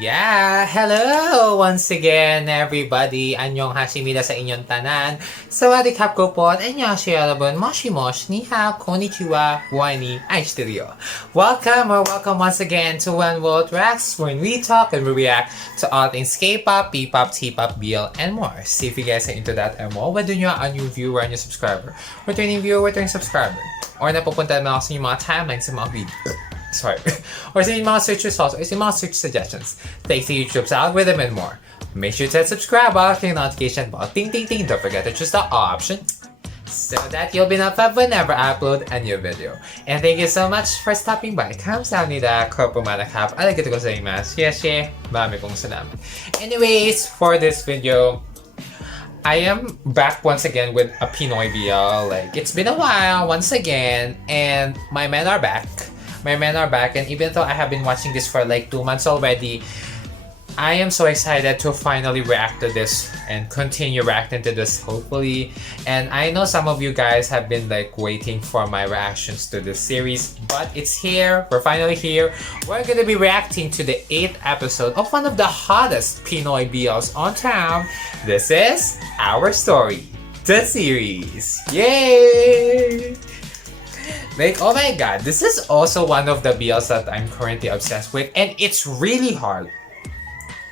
Yeah, hello once again everybody. Anyong hashimida sa inyong tanan. Sawadee kap ko po. Annyeonghaseyo 여러분. Moshi mosh. Ni hao. Konnichiwa. Wani. Aishiteruyo. Welcome or welcome once again to One World Reacts, when we talk and we react to all things K-pop, P-pop, T-pop, BL, and more. See if you guys are into that and more. Whether you're a new viewer, a new subscriber, returning viewer, returning subscriber, or napupunta naman ako sa inyong mga timelines sa mga video. Sorry. Or sa inyong mga search results or sa inyong mga search suggestions. Thanks to YouTube's algorithm and more. Make sure to subscribe while clicking the notification bell. Ting ting ting. Don't forget to choose the option so that you'll be notified whenever I upload a new video. And thank you so much for stopping by. 감사합니다. 거부만akap. Arigatou gozaimasu. Shie. Marami pong salamat. Anyways, for this video, I am back once again with a Pinoy BL. Like, it's been a while once again, and my men are back. My men are back, and even though I have been watching this for like 2 months already, I am so excited to finally react to this and continue reacting to this, hopefully. And I know some of you guys have been like waiting for my reactions to this series, but it's here. We're finally here. We're gonna be reacting to the 8th episode of one of the hottest Pinoy BLs on town. This is Our Story, the series. Yay! Like, oh my god, this is also one of the BLs that I'm currently obsessed with, and it's really hard.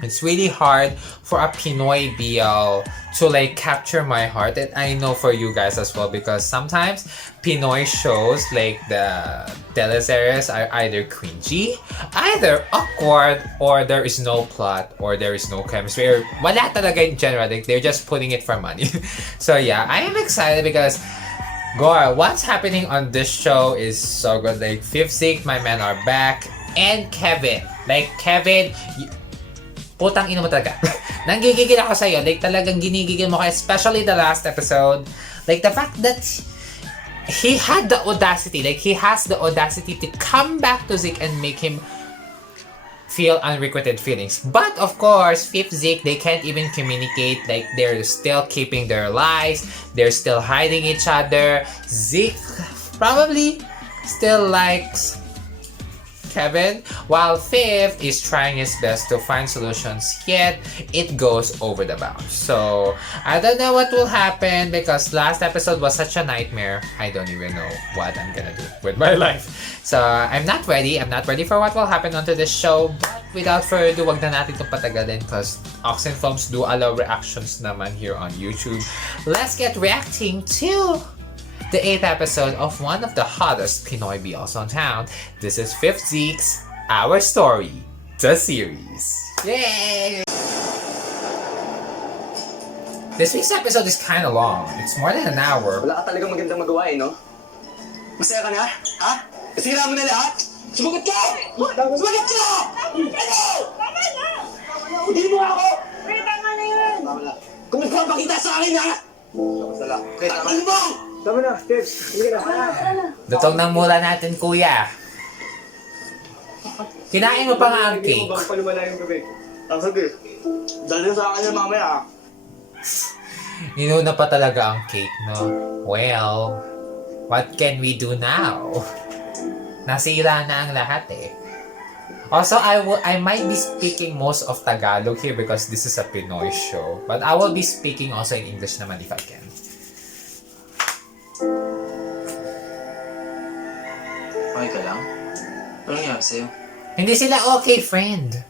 It's really hard for a Pinoy BL to like capture my heart, and I know for you guys as well, because sometimes Pinoy shows like the teleseries are either cringy, either awkward, or there is no plot, or there is no chemistry, or wala talaga in general, like they're just putting it for money. So yeah, I am excited because Gore, what's happening on this show is so good. Like, Fifth Zeke, my men are back, and Kevin. Like, Kevin, putang ina mo talaga. Nanggigigil ako sa'yo. Like, talagang ginigigil mo kayo, especially the last episode. Like, the fact that he had the audacity, like, he has the audacity to come back to Zeke and make him feel unrequited feelings. But of course, Fifth Zeke, they can't even communicate. Like, they're still keeping their lies. They're still hiding each other. Zeke probably still likes Kevin, while Fifth is trying his best to find solutions, yet it goes over the bounds. So I don't know what will happen, because last episode was such a nightmare. I don't even know what I'm gonna do with my life. So I'm not ready. I'm not ready for what will happen onto this show. But without further ado, wag na natin itong patagalin, because Oxen Films do allow reactions naman here on YouTube. Let's get reacting to the 8th episode of one of the hottest Pinoy BLs on town. This is Fifth Zeke's Our Story, the series. Yay! This week's episode is kind of long. It's more than an hour. Wala ka talagang magandang magawa no? Masaya ka na? Ha? Nasira mo na lahat? Sumagot ka! Sumagot ka! Ano? Hindi mo ako! Wait, tama na yun! Kung nagpapakita sa akin ha? Masala. Okay, tama. Ano mo? Tama na, Tips. Hindi ka na. Lutong ng mula natin, kuya. Kinain mo pa nga ang cake. Hindi mo bang palumala yung gabi? Ang sabi, dali sa akin yan mamaya ha? Inuna pa talaga ang cake, no? Well, what can we do now? Nasira na ang lahat eh. Also, I might be speaking most of Tagalog here because this is a Pinoy show. But I will be speaking also in English naman if I can. Okay ka lang? Anong nangyari sa'yo? Hindi sila okay, friend.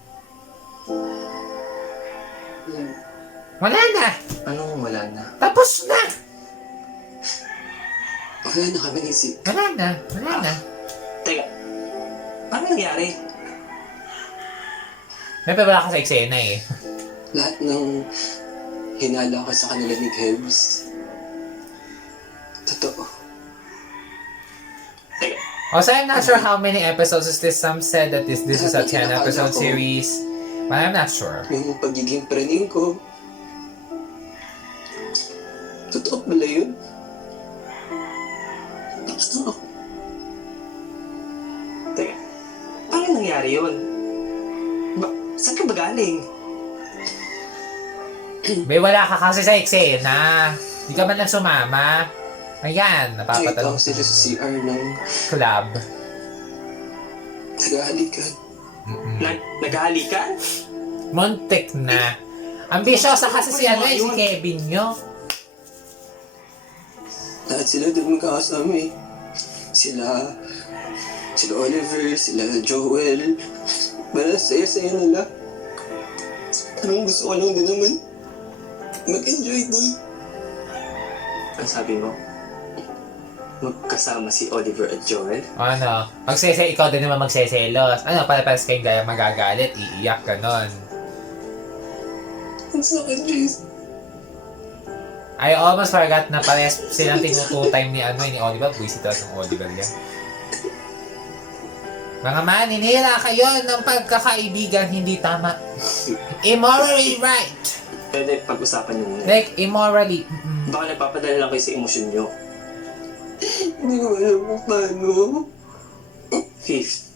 Wala na. Anong wala na? Tapos na. Wala na kami nisip. Wala na. Wala na. Teka, paano nangyari? May pabala ka sa eksena eh. Lahat ng hinala ko sa kanila ni Kebs. Totoo. Teka, Also, I'm not sure how many episodes is this. Some said that this is a 10 episode series. But I'm not sure. yung pagiging praning ko. Totoo pala yun? Tapos na ako. Teka, paano nangyari yun? Saan ka ba galing? May wala ka kasi sa eksena. Di ka man lang sumama. Ayan, napapatalong sila sa CR ng club. nag-aalikan. Naghahalikan? Muntik na. Ambisyosa kasi si si Kevin nyo. Lahat sila doon magkakasama eh. Sila Oliver, sila Joel. Para saya-saya nila. Parang gusto ko lang din naman mag-enjoy doon. Ang sabi mo, magkasama si Oliver at Joel? Ano? Ikaw din naman magseselos. Ano, para-paras kayong gaya magagalit, iiyak, ganon. Ang sakit, Jace. I almost forgot na pares silang tinutu-time ni Oliver. Buisit ng Oliver yan. Mga man, hinila kayo ng pagkakaibigan hindi tama. Immorally right. Pwede pag-usapan niyo muna. Like, immorally. Baka nagpapadala lang kayo sa emosyon niyo. Hindi ko alam kung paano. Fifth.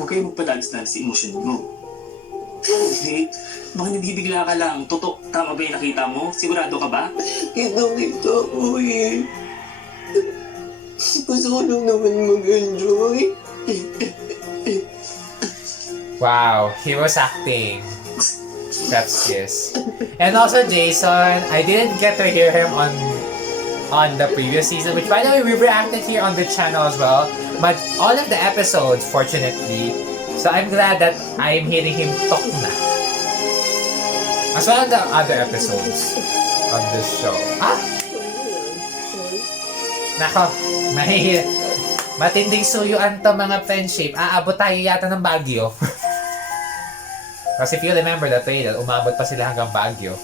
Huwag kayong magpadalas-dalas sa emosyon mo. Fifth, baka nabibigla ka lang. Tama ba yung nakita mo? Sigurado ka ba? Kita ko eh. Gusto ko lang naman mag-enjoy. Wow, he was acting. That's yes. And also Jason, I didn't get to hear him on the previous season, which by the way we reacted here on the channel as well. But all of the episodes, fortunately, so I'm glad that I'm hearing him talk na. As well as the other episodes of this show. Nako, matinding suyuan to mga friendship. Aabot tayo yata ng Baguio. Kasi if you remember the trailer, umabot pa sila hanggang Baguio.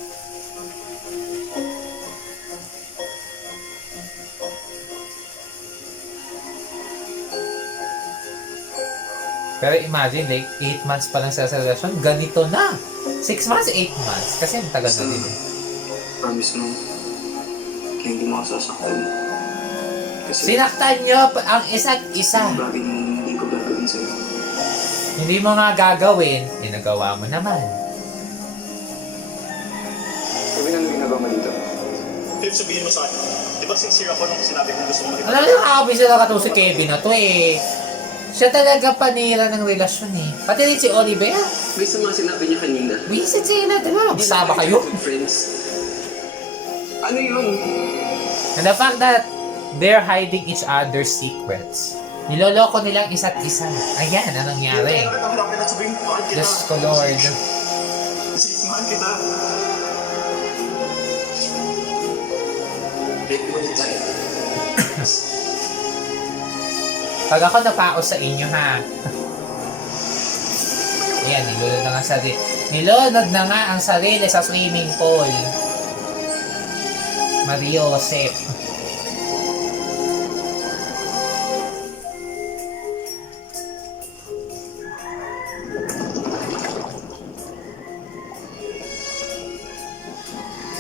Pero imagine, like, 8 months pa lang sa relasyon, ganito na! 6 months, 8 months. Kasi ang tagal na din eh. Promise mo, kaya hindi mo ako sasaktan. Sinaktan nyo ang isa't isa. Bagay na hindi ko gagawin sa'yo. Hindi mo nga gagawin, ginagawa mo naman. Sabi na ginagawa mo dito. Philip, sabihin mo sa akin. Di ba sincere ako nung sinabi kong gusto mo Alam mo, nakakabisa na katong si Kevin na to eh. Siya talaga panira ng relasyon eh. Pati rin si Oliver. Based sa mga sinabi niya kanina. Visit sila, diba? Magsama kayo. Good friends. Ano yun? And the fact that they're hiding each other's secrets. Niloloko nilang isa't isa. Ayan, ang nangyari. Mahal kita. Diyos ko, Lord. Mahal kita. Break mo din tayo. Pag ako napaos sa inyo, ha? Ayan, nilunod na nga Nilunod na nga ang sarili sa swimming pool. Mario Josep.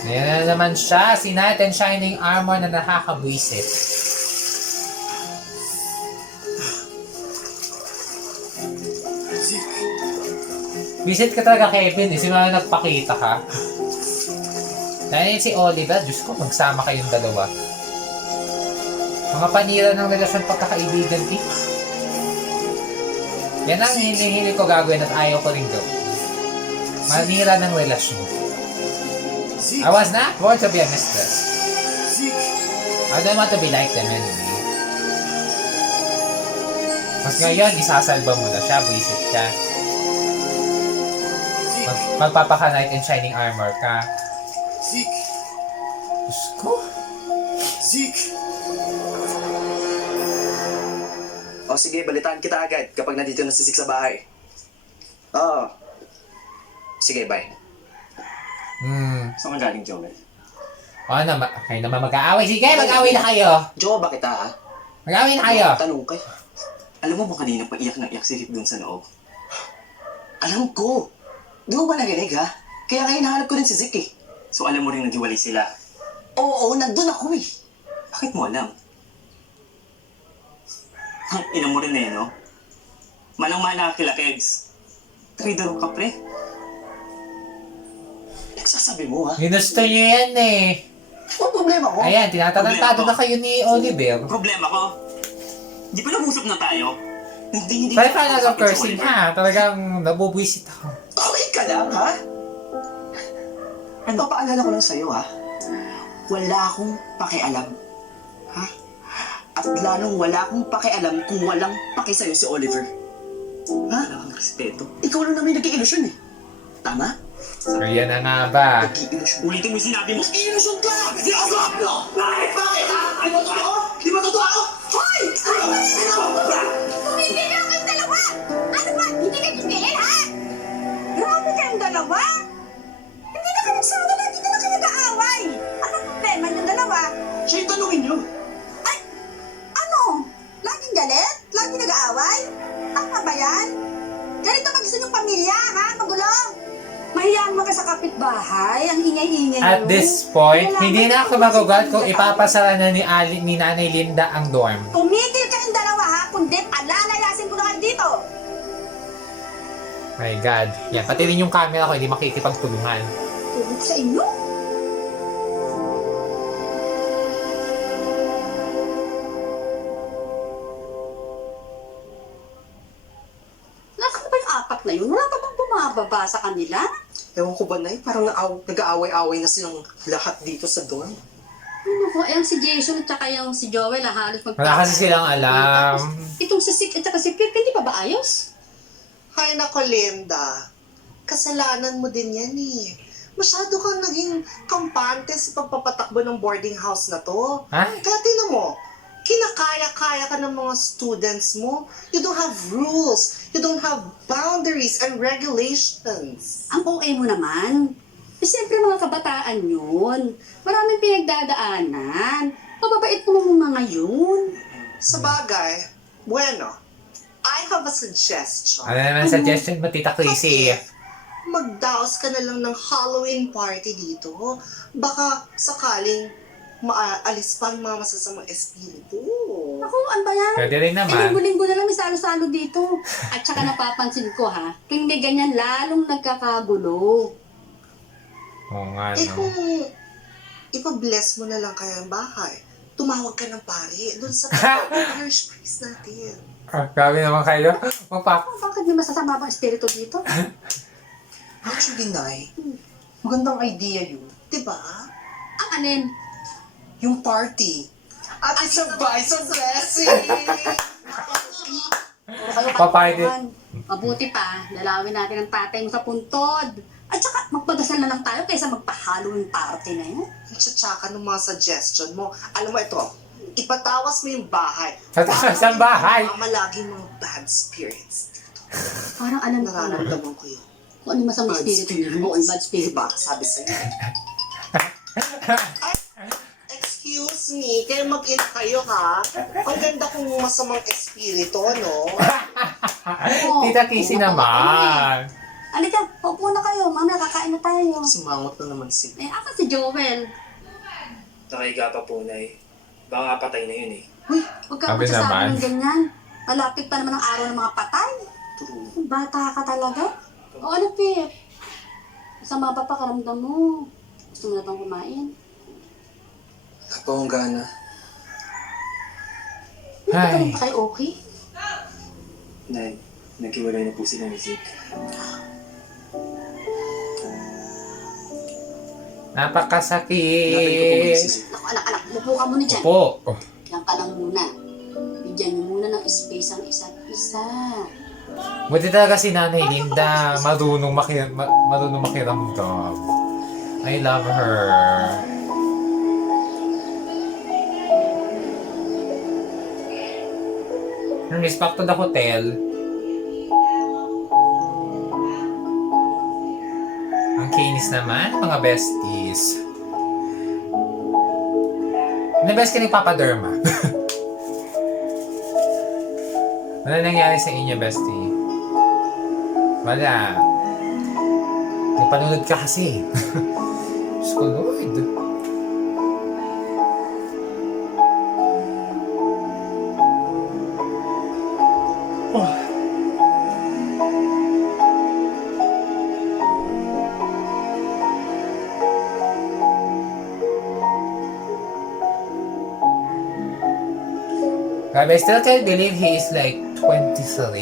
Ayan na naman siya, si Knight in Shining Armor na nakakabwisit. Visit ka talaga, Kevin. Simula nagpakita ka. Dahil si Oliver, Diyos ko, magsama kayong dalawa. Mga panira ng relasyon pagkakaibigan, eh. Yan ang hinihili ko gagawin at ayaw ko rin gawin. Manira ng relasyon. I was not born to be a mistress. I don't want to be like them anyway. Mas ngayon, isasalba mo na siya, visit ka. Magpapaka-Knight in Shining Armor ka. Zeke! Diyos ko. Zeke! O sige, balitaan kita agad kapag nandito na si Zeke sa bahay. Oo. Sige, bye. Saan ka galing, Joel? O ano, kayo naman mag-aaway. Sige, mag-aaway na kayo. Jowa ba kita, ha? Mag-aaway na kayo. Tanong kayo. Alam mo ba kanina pag iyak na iyak si Rick dun sa loob? Alam ko. Di mo ba naginig, ha? Kaya nga hinahanap ko rin si Zeke, eh. So alam mo rin naghiwalay sila. Oo, nandun ako, eh. Bakit mo alam? Ang ina mo rin eh, no? Manang-mana ka kila Kegs. Trader ka, pre. Nagsasabi mo, ha? Ginusto nyo yan eh. Ano problema ko? Ayan, tinatarantado Problema na kayo ni Oliver. Problema ko. Di ba nag-usap na tayo? Hindi But I found out of kapit si cursing Oliver. ha. Talagang nabubwisit ako. Okay ka lang, ha? Ano, paalala ko lang sa'yo, ha? Wala akong pakialam. Ha? At lalong wala akong pakialam kung walang paki sa'yo si Oliver. Ha? Wala kang respeto. Ikaw lang naman yung nag-iilusyon, eh. Tama? Ayan na nga ba? Nag-iilusyon. Ulitin mo yung sinabi mo. Nag-iilusyon ka! Hindi ako gawapno! Bakit? Bakit, ha? Ano to ako? Di ba totoo ako? Hoy! Tumigil na kayong dalawa! Ano ba? Hindi kayo tumigil, ha? Grabe kayong dalawa! Hindi na kayo nagsama, hindi na kayo nag-aaway! Anong problema yung dalawa? Siya yung tanongin niyo. Ay! Ano? Laging galit? Laging nag-aaway? Tama ba yan? Ganito mag-gusto yung pamilya, ha? Magulo! Mahiyaan mo ka sa kapitbahay, ang ingay-ingay At mo. this point, Kailangan hindi na ako mo magugat kung sa ipapasara na ni Nanay Linda ang dorm. Tumigil kayong dalawa, ha? Kundi palalayasin ko na kayo dito! My God. Yan, pati rin yung camera ko, hindi makikipagtulungan. Tulog sa inyo? Nasaan ba yung apat na yun? Wala pa bang bumababa sa kanila? Ewan ko ba, Nay? Parang nag-aaway-aaway na silang lahat dito sa dorm. Ano ko, yung si Jason at saka yung si Joel, halos Wala kasi silang alam. Itong si Sik at saka si Pip, hindi pa ba ayos? Hay nako, Linda. Kasalanan mo din yan eh. Masyado kang naging kampante sa pagpapatakbo ng boarding house na to. Ha? Kaya tinan mo, kinakaya-kaya ka ng mga students mo. You don't have rules. You don't have boundaries and regulations. Ang OA mo naman. Eh, siyempre mga kabataan yun. Maraming pinagdadaanan. Mababait mo mga yun. Sa bagay, bueno, I have a suggestion. Ano naman suggestion mo, Tita Chrissy? Magdaos ka na lang ng Halloween party dito. Baka sakaling maalis pa ang mga masasamang espiritu. Ako, ano ba yan? Pwede rin Eh, naman. linggo-linggo na lang may salo-salo dito. At saka napapansin ko ha, tuwing may ganyan, lalong nagkakagulo. Oo nga, Eh no. kung ipa-bless mo na lang kaya ang bahay, tumawag ka ng pare doon sa parish priest natin. Ah, grabe naman kayo. Magpa... Oh, bakit may masasama bang espiritu dito? Actually, Nay, magandang idea yun. Diba? Ang anin? Yung party. At it's a vice of blessing! Papayag. Mabuti pa, lalawin natin ang tatay mo sa puntod. At saka, magpadasal na lang tayo kaysa magpa-Halloween party na yun. Tsaka ng mga suggestion mo. Alam mo ito, ipatawas mo yung bahay. Sa bahay? Mamalagi mga bad spirits. Parang alam ko na Nararamdaman ko yun. kung ano yung masamang Bad espiritu. spirits? Oo, yung bad spirit. Diba? Sabi sa'yo. Ay, excuse me, kaya mag-in kayo ha. Ang ganda kong masamang espiritu, no? Tita Chrissy naman. Halika, paupo na kayo. Mamaya kakain na tayo. Sumangot na naman si... Eh, ako si Joel. Nakahiga pa po, Nay. Baka patay na yun eh. Uy, huwag ka Sabi naman. magsasabi ng ganyan. Malapit pa naman ang araw ng mga patay. True. Bata ka talaga. O ano, Pip? Masama pa pakaramdam mo. Gusto mo na bang kumain? Wala pa akong gana. Hindi ka Ay. rin pa kayo okay? Nay, naghiwalay na po sila ni Zeke. Napakasakit. Naku, anak, mupo ka muna dyan. Opo. Yan ka lang muna. Bigyan mo muna ng space ang isa't isa. Buti talaga si Nanay Linda. Marunong makiramdam. I love her. Miss, back to the hotel. Ang kinis naman, mga besties. Na-best ka ni Papa Derma. Ano nangyari sa inyo, bestie? Wala. Napanunod ka kasi. Diyos ko, Lord. I still can't believe he is like 23?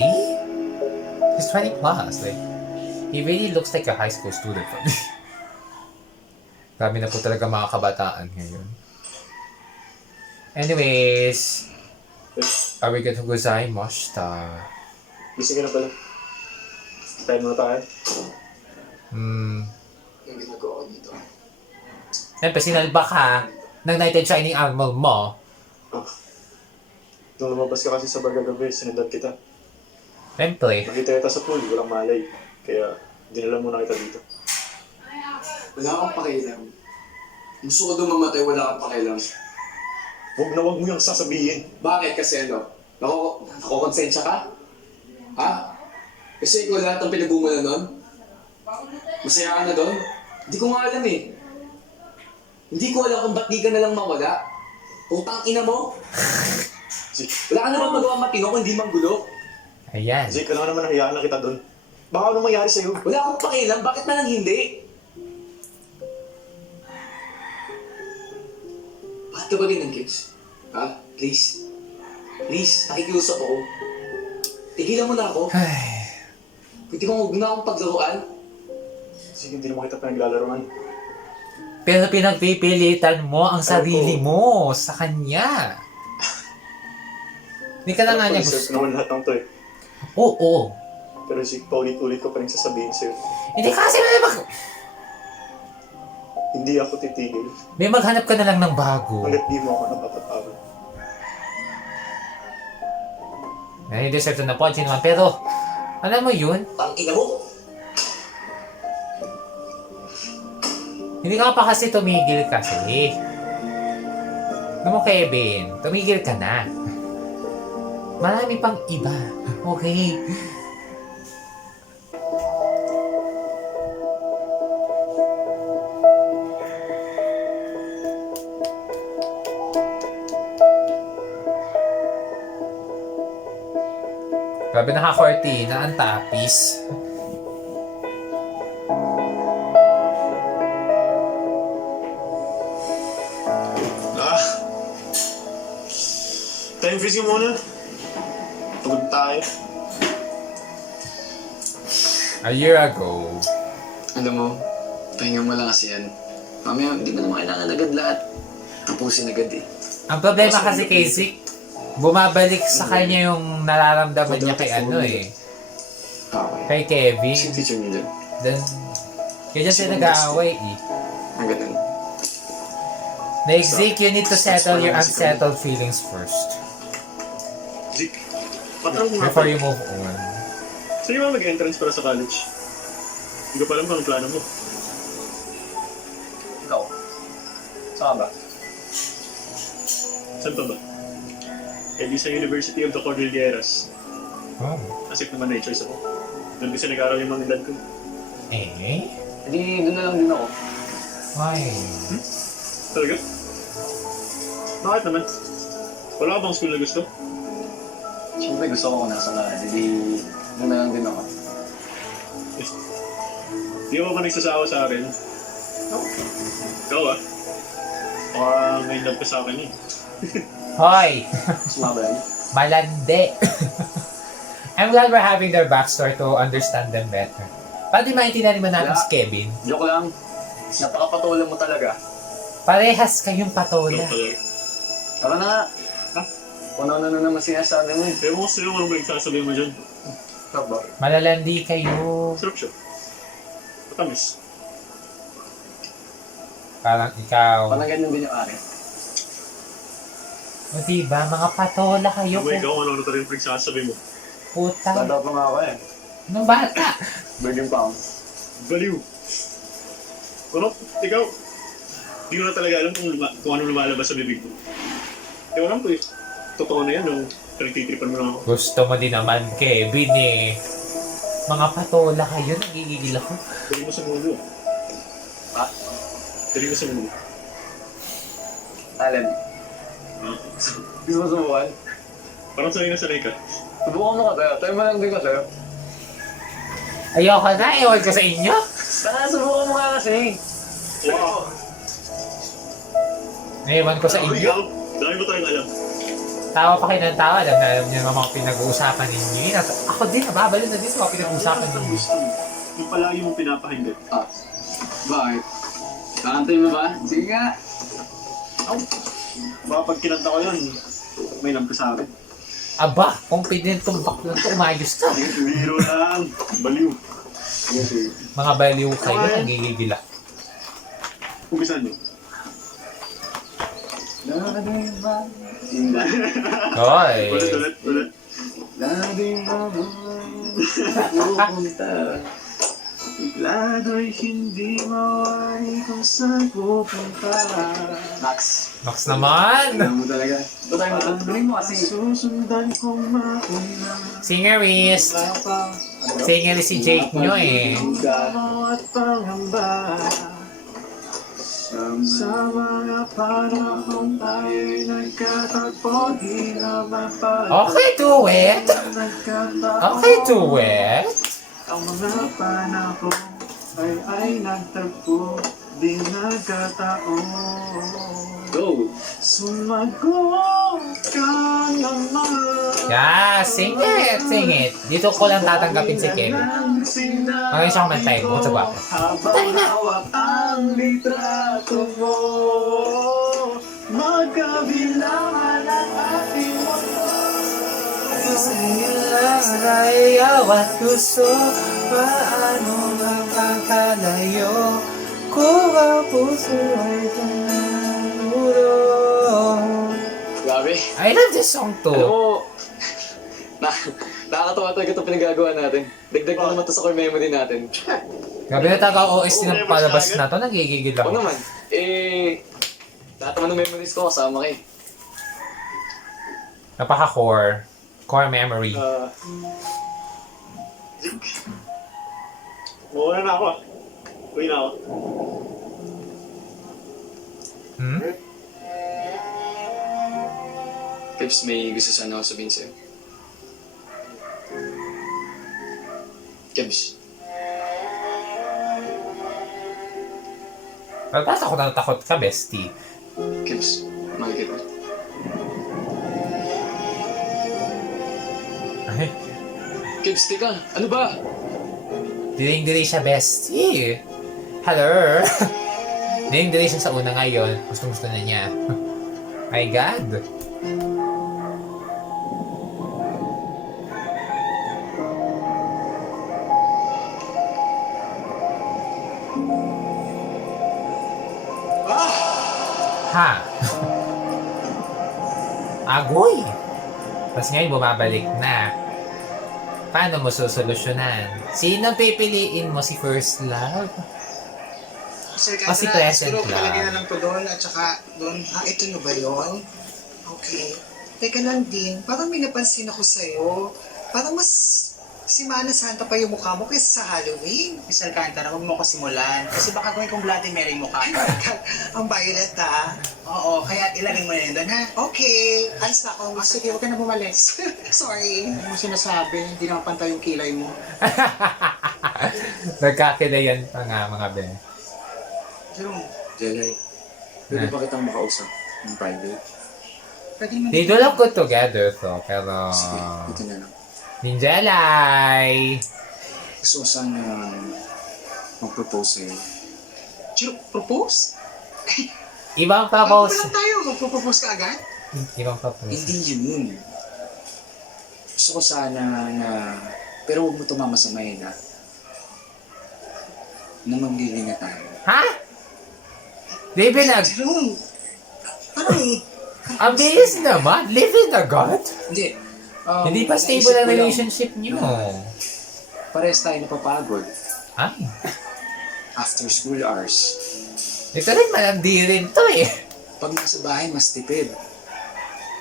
He's 20 plus. Like, he really looks like a high school student for me. Grabe na po talaga mga kabataan ngayon. Anyways, arigatou gozaimashita. Gising ka na pala. Tayo muna tayo. Yung ginagawa ko dito. Siyempre, sinalba ka ng Knight in Shining Armor mo. Nung lumabas ka kasi sa bar kagabi, sinundan kita. Siyempre. Nakita kita sa pool, walang malay. Kaya, dinala muna kita dito. Wala kang pakialam. Gusto ko doon mamatay, wala kang pakialam. Huwag na huwag mo yung sasabihin. Bakit? Kasi ano? Nakokonsensya ka? Ha? Kasi ikaw lahat ng pinagmumula nun? Masaya ka na doon? Hindi ko nga alam eh. Hindi ko alam kung ba't di ka nalang mawala. Utang ina mo. Wala ka naman magawa matino kung hindi manggulo. Ayan. Jake, kailangan naman hayaan na kita doon. Baka anong mangyari sa'yo? Wala akong pakialam, bakit na lang hindi? Bakit ka ba ganyan, kids? Ha? Please? Please, nakikiusap ako. Tigilan mo na ako. Ay. Pwede kong huwag na akong paglaruan. Sige, hindi naman kita pinaglalaroan. Pero pinagpipilitan mo ang sarili mo sa kanya. Hindi ka na nga niya Deserve gusto. naman lahat ng to eh. Oo. Pero Zeke, paulit-ulit ko pa rin sasabihin sa'yo. Hindi kasi Hindi ako titigil may maghanap ka na lang ng bago. hanggat di mo ako napapatawad. Ay, deserve to na po, naman. Pero, alam mo yun, Tang ina mo. hindi ka pa kasi tumigil kasi. Alam mo, Kevin, tumigil ka na. Marami pang iba. Okay. Grabe naka-cortina, ang tapis. Time freeze ka muna. Pagod tayo. A year ago, Alam mo, pahinga mo lang kasi yan. Mamaya, hindi mo naman kailangan agad lahat. Tapusin agad eh. ang problema kasi kay Zeke, bumabalik sa kanya yung nararamdaman niya kay ano eh. Okay. Kay Kevin. Si teacher niyo dyan. Then, kaya dyan sila nag-aaway eh. Ang ganun. Like, Zeke, you need to settle your unsettled feelings first. Zeke, patanong ko nga Before pala. you move on. Saan yung mag-entrance para sa college? Hindi ko pa alam kung anong plano mo. Ikaw? Saan ba? Saan pa ba? Eh di sa University of the Cordilleras. Oh. Asip naman na choice ako. Doon kasi nag-aaral yung mga edad ko. Eh? Hindi, doon na lang din ako. Why? Talaga? Bakit naman? Wala ka bang school na gusto? Siyempre gusto ko kung nasa nga. Hindi, doon na lang din ako. Di ka ba nagsasawa sa akin? Ikaw ah. Baka may love ka sa akin eh. Hoy! Sumama yan. Malandi! I'm glad we're having their backstory to understand them better. Pwede maintindihan naman natin si Kevin. Joke lang. Napakapatulan mo talaga. Parehas kayong patola. Ikaw talaga. Tara na nga. Ha? Kung ano na naman sinasabi mo eh. Ewan ko sa'yo anong magsasabi mo dyan. Taba. Malalandi kayo. Sarap siya. Matamis. Parang ikaw. Parang ganyan din yung ari. O diba, mga patola kayo. Ano ikaw, ano talaga yung pinagsasabi mo? Puta. Bata pa nga ako eh. Anong bata? Virgin pounds. Baliw. Ano? Ikaw, di ko na talaga alam kung ano lumalabas sa bibig mo. Ewan lang po eh. Totoo na yan, no? Nagtitripan mo lang ako. Gusto mo din naman, Kevin eh. Mga patola kayo, nagigigil ako. Dali mo sa mundo. Ha? Dali mo sa mundo. Talent. Gusto mo subukan? Parang sanay na sanay ka. Subukan mo ka tayo. Tayo mo lang din ka sa'yo. Ayoko na, ewan ko sa inyo. Tara, subukan mo ka kasi. Wow! Ewan ko sa Ano, inyo. ikaw? Dami mo tayong alam. Tawa pa kayo ng tawa. Alam niyo naman mga pinag-uusapan ninyo. Yun, at ako din, nababalo na din sa mga pinag-uusapan Ang ninyo. gusto mo. Yung palagi mong pinapahinggan. Bakit? Kakantay mo ba? Sige nga. Baka pag kinanta ko yun, may lam ka sa akin. Aba, confident tong baklang to. Umayos ka. Biro lang. Baliw. Mga baliw kayo, nagigigil ako. Umpisan niyo. Laging ba? Hindi. Hoy! Ulit. Laging ba pupunta? Biglado'y hindi mawari kung saan pupunta. Max, Max naman! alam mo talaga. Ito tayo matutulin mo kasi. Susundan kong mauna. Singerist! Singerist si Jake nyo eh. Bawat pangamba. Sa mga panahon tayo'y nagkatagpo, di naman pala Okay, do it! nagkataon. Okay, do it! Ang mga panahon ay nagtagpo, di nagkataon. Go! Sumagot ka naman. Yeah, sing it! Sing it! Dito ko lang tatanggapin si Kevin. Magaling siya kumantay. Bukod sa gwapo. Habang hawak ang litrato mo, magkabilangan ang ating mundo. Ay, awat gusto, paano magkakalayo kung ang puso ay tumulong. Grabe. I love this song Alam too. mo, nakakatawa talaga itong pinagagawa natin. Dagdag na naman to sa core memory natin. Grabe na taga-OST ng palabas na to, nagigigil Ako ako. naman, lahat naman ng memories ko kasama kayo. Napaka-core. Core memory. Mawala na ako. Uwi na ako. Hmm? Keps, may gusto sana ako sabihin sa'yo. Keps, Ba't ako natakot ka, bestie? Keps, mahal kita. Ay, Keps, tika, ano ba? diring-diri siya, bestie. Hello? Diring-diri siya sa una ngayon. Gusto na niya. My God. Ha? Agoy! Tapos ngayon bumabalik na. Paano mo susolusyonan? Sino pipiliin mo, si First Love? Sir, Ah, si present siguro palagay lang. na lang to doon at saka doon. Ito na ba yun? Okay. Teka lang din, parang may napansin ako sa'yo. Parang mas si Mana Santa pa yung mukha mo kaysa sa Halloween. Miss Alcantara, huwag mo ko simulan. Kasi baka gawin kong Bloody Mary mukha ko. Ang violet ha. Oo, kaya ilagay mo na yun doon, ha? Okay, alis na ako. Ah, sige, huwag ka na bumalis. Sorry. Ano mo sinasabi? Hindi naman pantay yung kilay mo. Nagkakilayan pa nga mga be. Jerome, Jelay, pwede ba kitang makausap ng private? pwede naman. They do look good together though, pero... Sige, ito na lang. Ninjalay! Gusto ko sana mag-propose sa'yo. Jerome, propose? Ibang Bago pa propose. lang tayo, magpo-propose ka agad? Ibang propose. Hindi yun. Gusto ko sana na... Pero huwag mo tumama sa mahina. Na maglili na tayo. Ha? Living Jerome, parang ang bilis naman. Living na God? Hindi. Hindi pa naisip stable ang ko lang, relationship niyo. Parehas tayo napapagod. Ay. After school hours. Ito rin malandi rin to eh. Pag nasa bahay, mas tipid.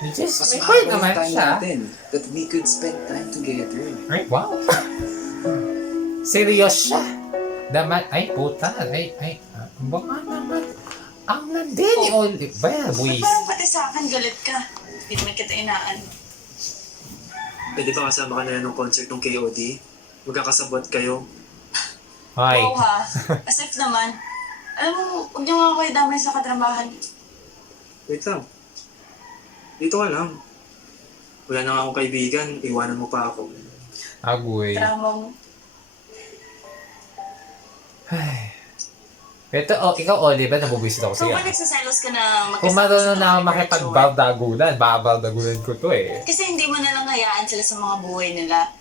Just, Mas may point mahaba naman yung time siya. natin that we could spend time together. Ay, wow. Serious siya. Damat, ay, puta. Ay, baka naman. Ang landi ni Olive. Ba, buwis. Parang pati sa akin galit ka. Hindi naman kita inaan. Pwede ba kasama ka na ng concert ng KOD? Magkakasabot kayo. Hoy. Wow ha. As if naman. Alam mo, huwag niyo nga kayo damay sa katrabahan. Wait lang. Dito ka lang. Wala na nga akong kaibigan, iwanan mo pa ako. Agoy. Drama mo. Ito, ikaw, Oliver, nabubisit ako So, sa'yo. ba nagsaselos ka na Kung marunong na ako makipagbaldagulan, babaldagulan ko to eh. Kasi hindi mo na lang hayaan sila sa mga buhay nila.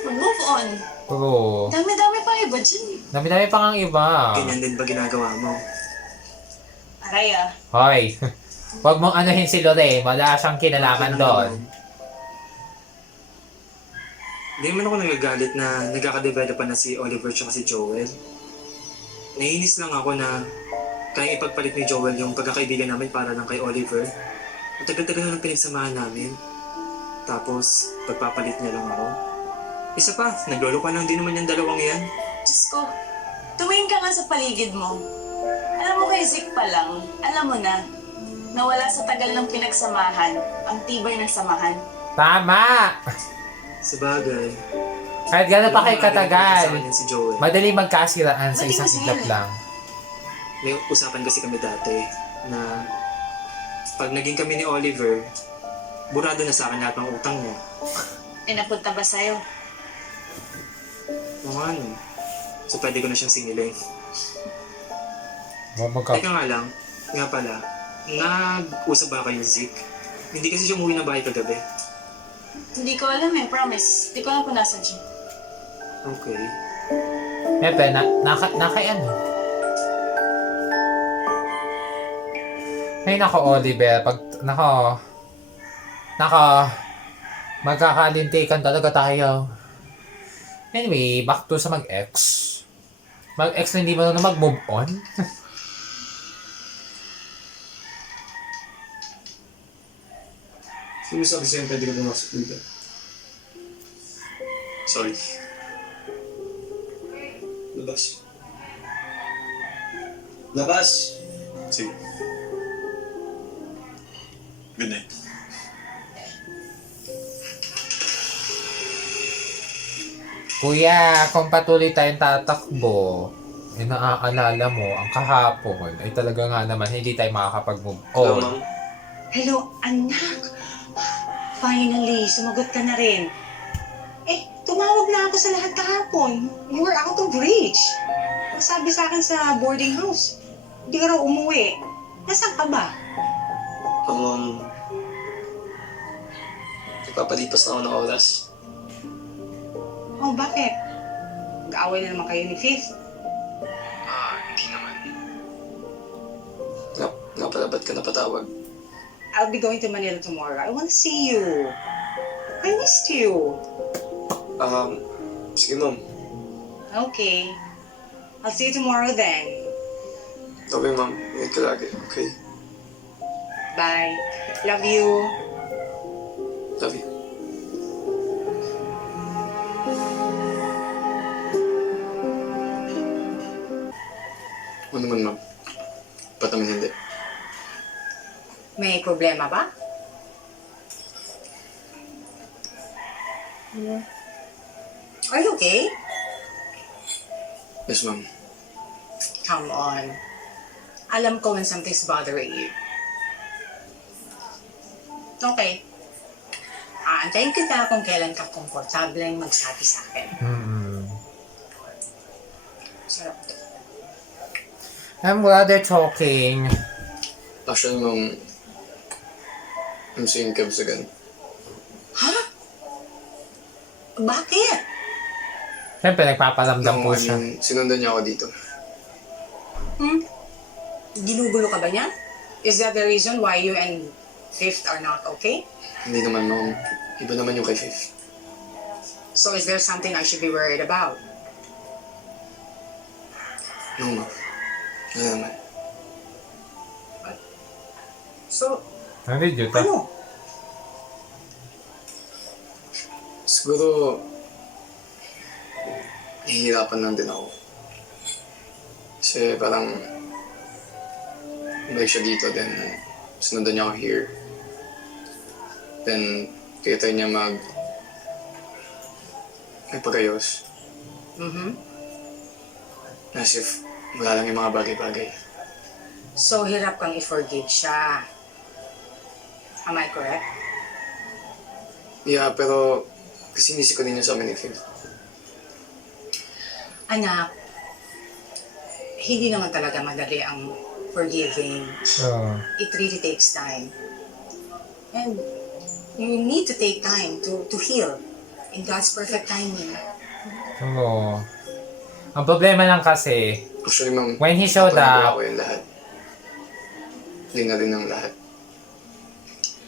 Mag-move on. Pero, Dami-dami pa iba dyan. dami-dami pa ngang iba. Ganyan din ba ginagawa mo? Aray ah. Hoy, huwag mong anuhin si Lore, wala siyang kinalaman Okay lang doon. naman. Hindi man ako nagagalit na nagkakadevelop na si Oliver at si Joel. Naiinis lang ako na kaya ipagpalit ni Joel yung pagkakaibigan namin para lang kay Oliver. Ang tagal-tagal na ng pinagsamahan namin. Tapos, pagpapalit niya lang ako. Isa pa, naglolo ka lang din naman yung dalawang yan. Diyos ko, tumingin ka nga sa paligid mo. Alam mo kay Zik pa lang, alam mo na, nawala sa tagal ng pinagsamahan, ang tibay ng samahan. Tama! Sabagay. Kahit gano'n pa kayo Sa katagal, akin si Joel. madali magkasiraan sa Ba't isang di mo iglap single? lang. May usapan kasi kami dati na pag naging kami ni Oliver, burado na sa akin lahat ng utang niya. E napunta ba sa'yo? O ano? So pwede ko na siyang singilin. Magka... Teka nga lang, nga pala, nag-usap ba kayo, Zik? Hindi kasi siya umuwi ng bahay kagabi. Hindi ko alam eh, promise. Hindi ko alam kung nasa siya. Okay. Pepe, ano? Ay, nako, Oliver, magkakalintikan talaga tayo. Anyway, back to sa mag-ex. Mag-ex na hindi mo na mag-move on? Sino sabi sa'yo pwede ka pumasok dito? Sorry. Labas. Labas! Sige. Good night. Kuya, kung patuloy tayong tatakbo, naaalala mo, ang kahapon ay talaga nga naman hindi tayo makakapag-move Hello, on. ma'am. Hello, anak. Finally, sumagot ka na rin. Eh, tumawag na ako sa lahat kahapon. You were out of reach. Sabi sa akin sa boarding house, hindi ka raw umuwi. Nasaan ka ba? Nagpapalipas na ako ng oras. Oh, bakit? Nag-aaway na naman kayo ni Fifth. Hindi naman. Nga pala, ba't ka napatawag? I'll be going to Manila tomorrow. I want to see you. I missed you. Sige, ma'am. Okay. I'll see you tomorrow then. Okay, ma'am. Ingat ka lagi. Okay? Bye. Love you. Love you. Ano naman, ma'am? Ba't naman hindi? May problema ba? Are you okay? Yes, ma'am. Come on. Alam ko when something's bothering you. Okay. Aantayin kita kung kailan ka komportableng magsabi sa akin. Sarap to. And while they're talking, Actually, ma'am, I'm seeing Kebs again. Ha? Bakit? syempre nagpaparamdam po siya. Sinundan niya ako dito. Ginugulo ka ba niya? Is that the reason why you and Fifth are not okay? Hindi naman, ma'am. Iba naman yung kay Faith. So is there something I should be worried about? No, ma'am. Wala naman. So, Ano yun, Juta? ano? Siguro, nahihirapan lang din ako. Kasi parang, balik siya dito, then sinundan niya ako here. Then, kita niya magpagayos. As if, wala lang yung mga bagay-bagay. So, hirap kang i-forgive siya. Am I correct? Yeah, pero kasi miss ko din yung sa amin ni Phil. Anak, hindi naman talaga madali ang forgiving. Oo. It really takes time. And you need to take time to heal in God's perfect timing. Oo. Ang problema lang kasi, Actually, ma'am, when he showed napaniwala up, ko yung lahat. Hindi na rin ang lahat.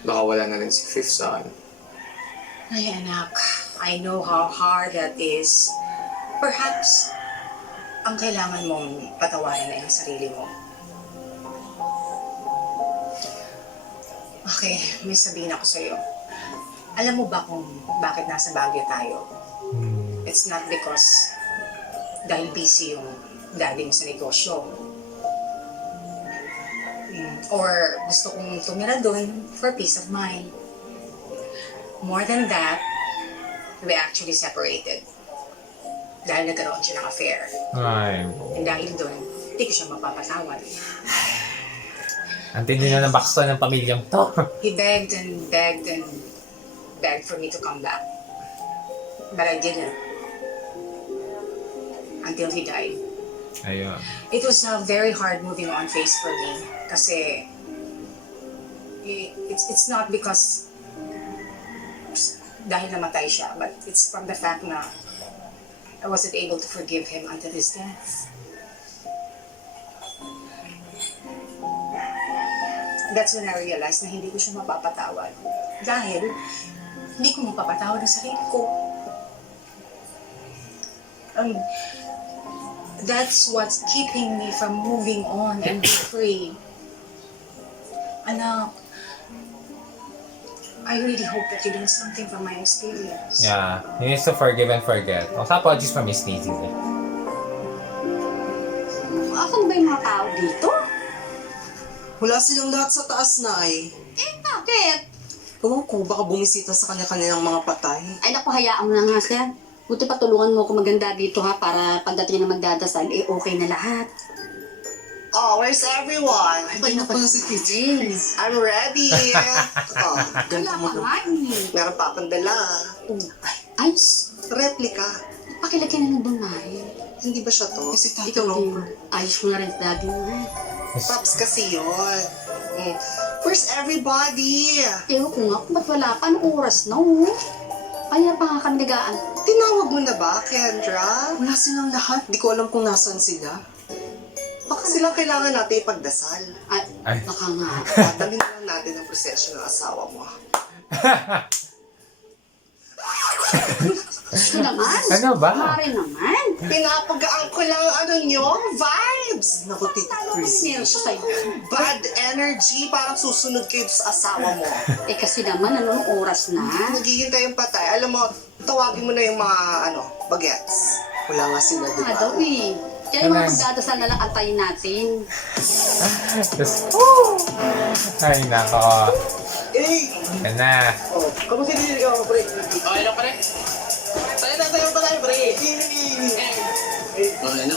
Baka wala na rin si Fifth sa akin. Ay, anak, I know how hard that is. Perhaps, ang kailangan mong patawarin ay ang sarili mo. Okay, may sabihin ako sa'yo. Alam mo ba kung bakit nasa Baguio tayo? It's not because dahil busy yung daddy mo sa negosyo. Or gusto kong tumira doon for peace of mind. More than that, we actually separated. Dahil nagkaroon siya ng affair. ay, And dahil doon, hindi ko siya mapapatawad. ang tindi na ng backstory ng pamilyang to. He begged and begged and begged for me to come back. But I didn't. Until he died. Ayun. It was a very hard moving on phase for me. Kasi, it's not because dahil namatay siya, but it's from the fact na I wasn't able to forgive him until his death. That's when I realized na hindi ko siya mapapatawad. Dahil, hindi ko mapapatawad ang sarili ko. That's what's keeping me from moving on and be free. Anak, I really hope that you learn something from my experience. Yeah, he needs to forgive and forget. Also, apologies from Miss Daisy. Asan ba yung mga tao dito? Wala silang lahat sa taas, Nay. Bakit? Ewan ko, baka bumisita sa kanya-kanilang mga patay. Ay naku, hayaan mo na nga, sir. Buti pa tulungan mo ako maganda dito ha, para pagdating na magdadasal, okay na lahat. Oh, where's everyone? Ay, naku, si James. I'm ready. Oh, Wala ganda mo. pa nga eh. Meron pa akong dala. Ay, Replika. pakilagyan na ng bunay. Hindi ba siya to? Kasi Ikaw din. Ayos mo na rin sa daddy mo ha. Pops kasi yun. Where's everybody? Ewan ko nga kung ba't wala pa, anong oras na oh. Kaya pa nga kami nagaan. Tinawag mo na ba, Kendra? Wala silang lahat. Di ko alam kung nasan sila. Baka silang kailangan natin ipagdasal. Ay. Baka nga. Tatalin na lang natin ang prosesyon ng asawa mo. Ito naman. Ano ba? Mare naman. Pinapagaan ko lang ano nyo, vibes! Naku, Tita Chrissy. Siya sa'yo. Bad energy, parang susunod kayo sa asawa mo. Eh kasi naman, anong oras na? Naghihintay yung patay. Alam mo, tawagin mo na yung mga, bagets. Wala nga sila, di Nga ba? daw eh. Kaya yung mga magdadasal na lang antayin natin. Ay, nako. Eh! Yan na. Oh, kamusta din ikaw, pre? Okay lang, pre. Tayo pa tayo, pre. Okay na.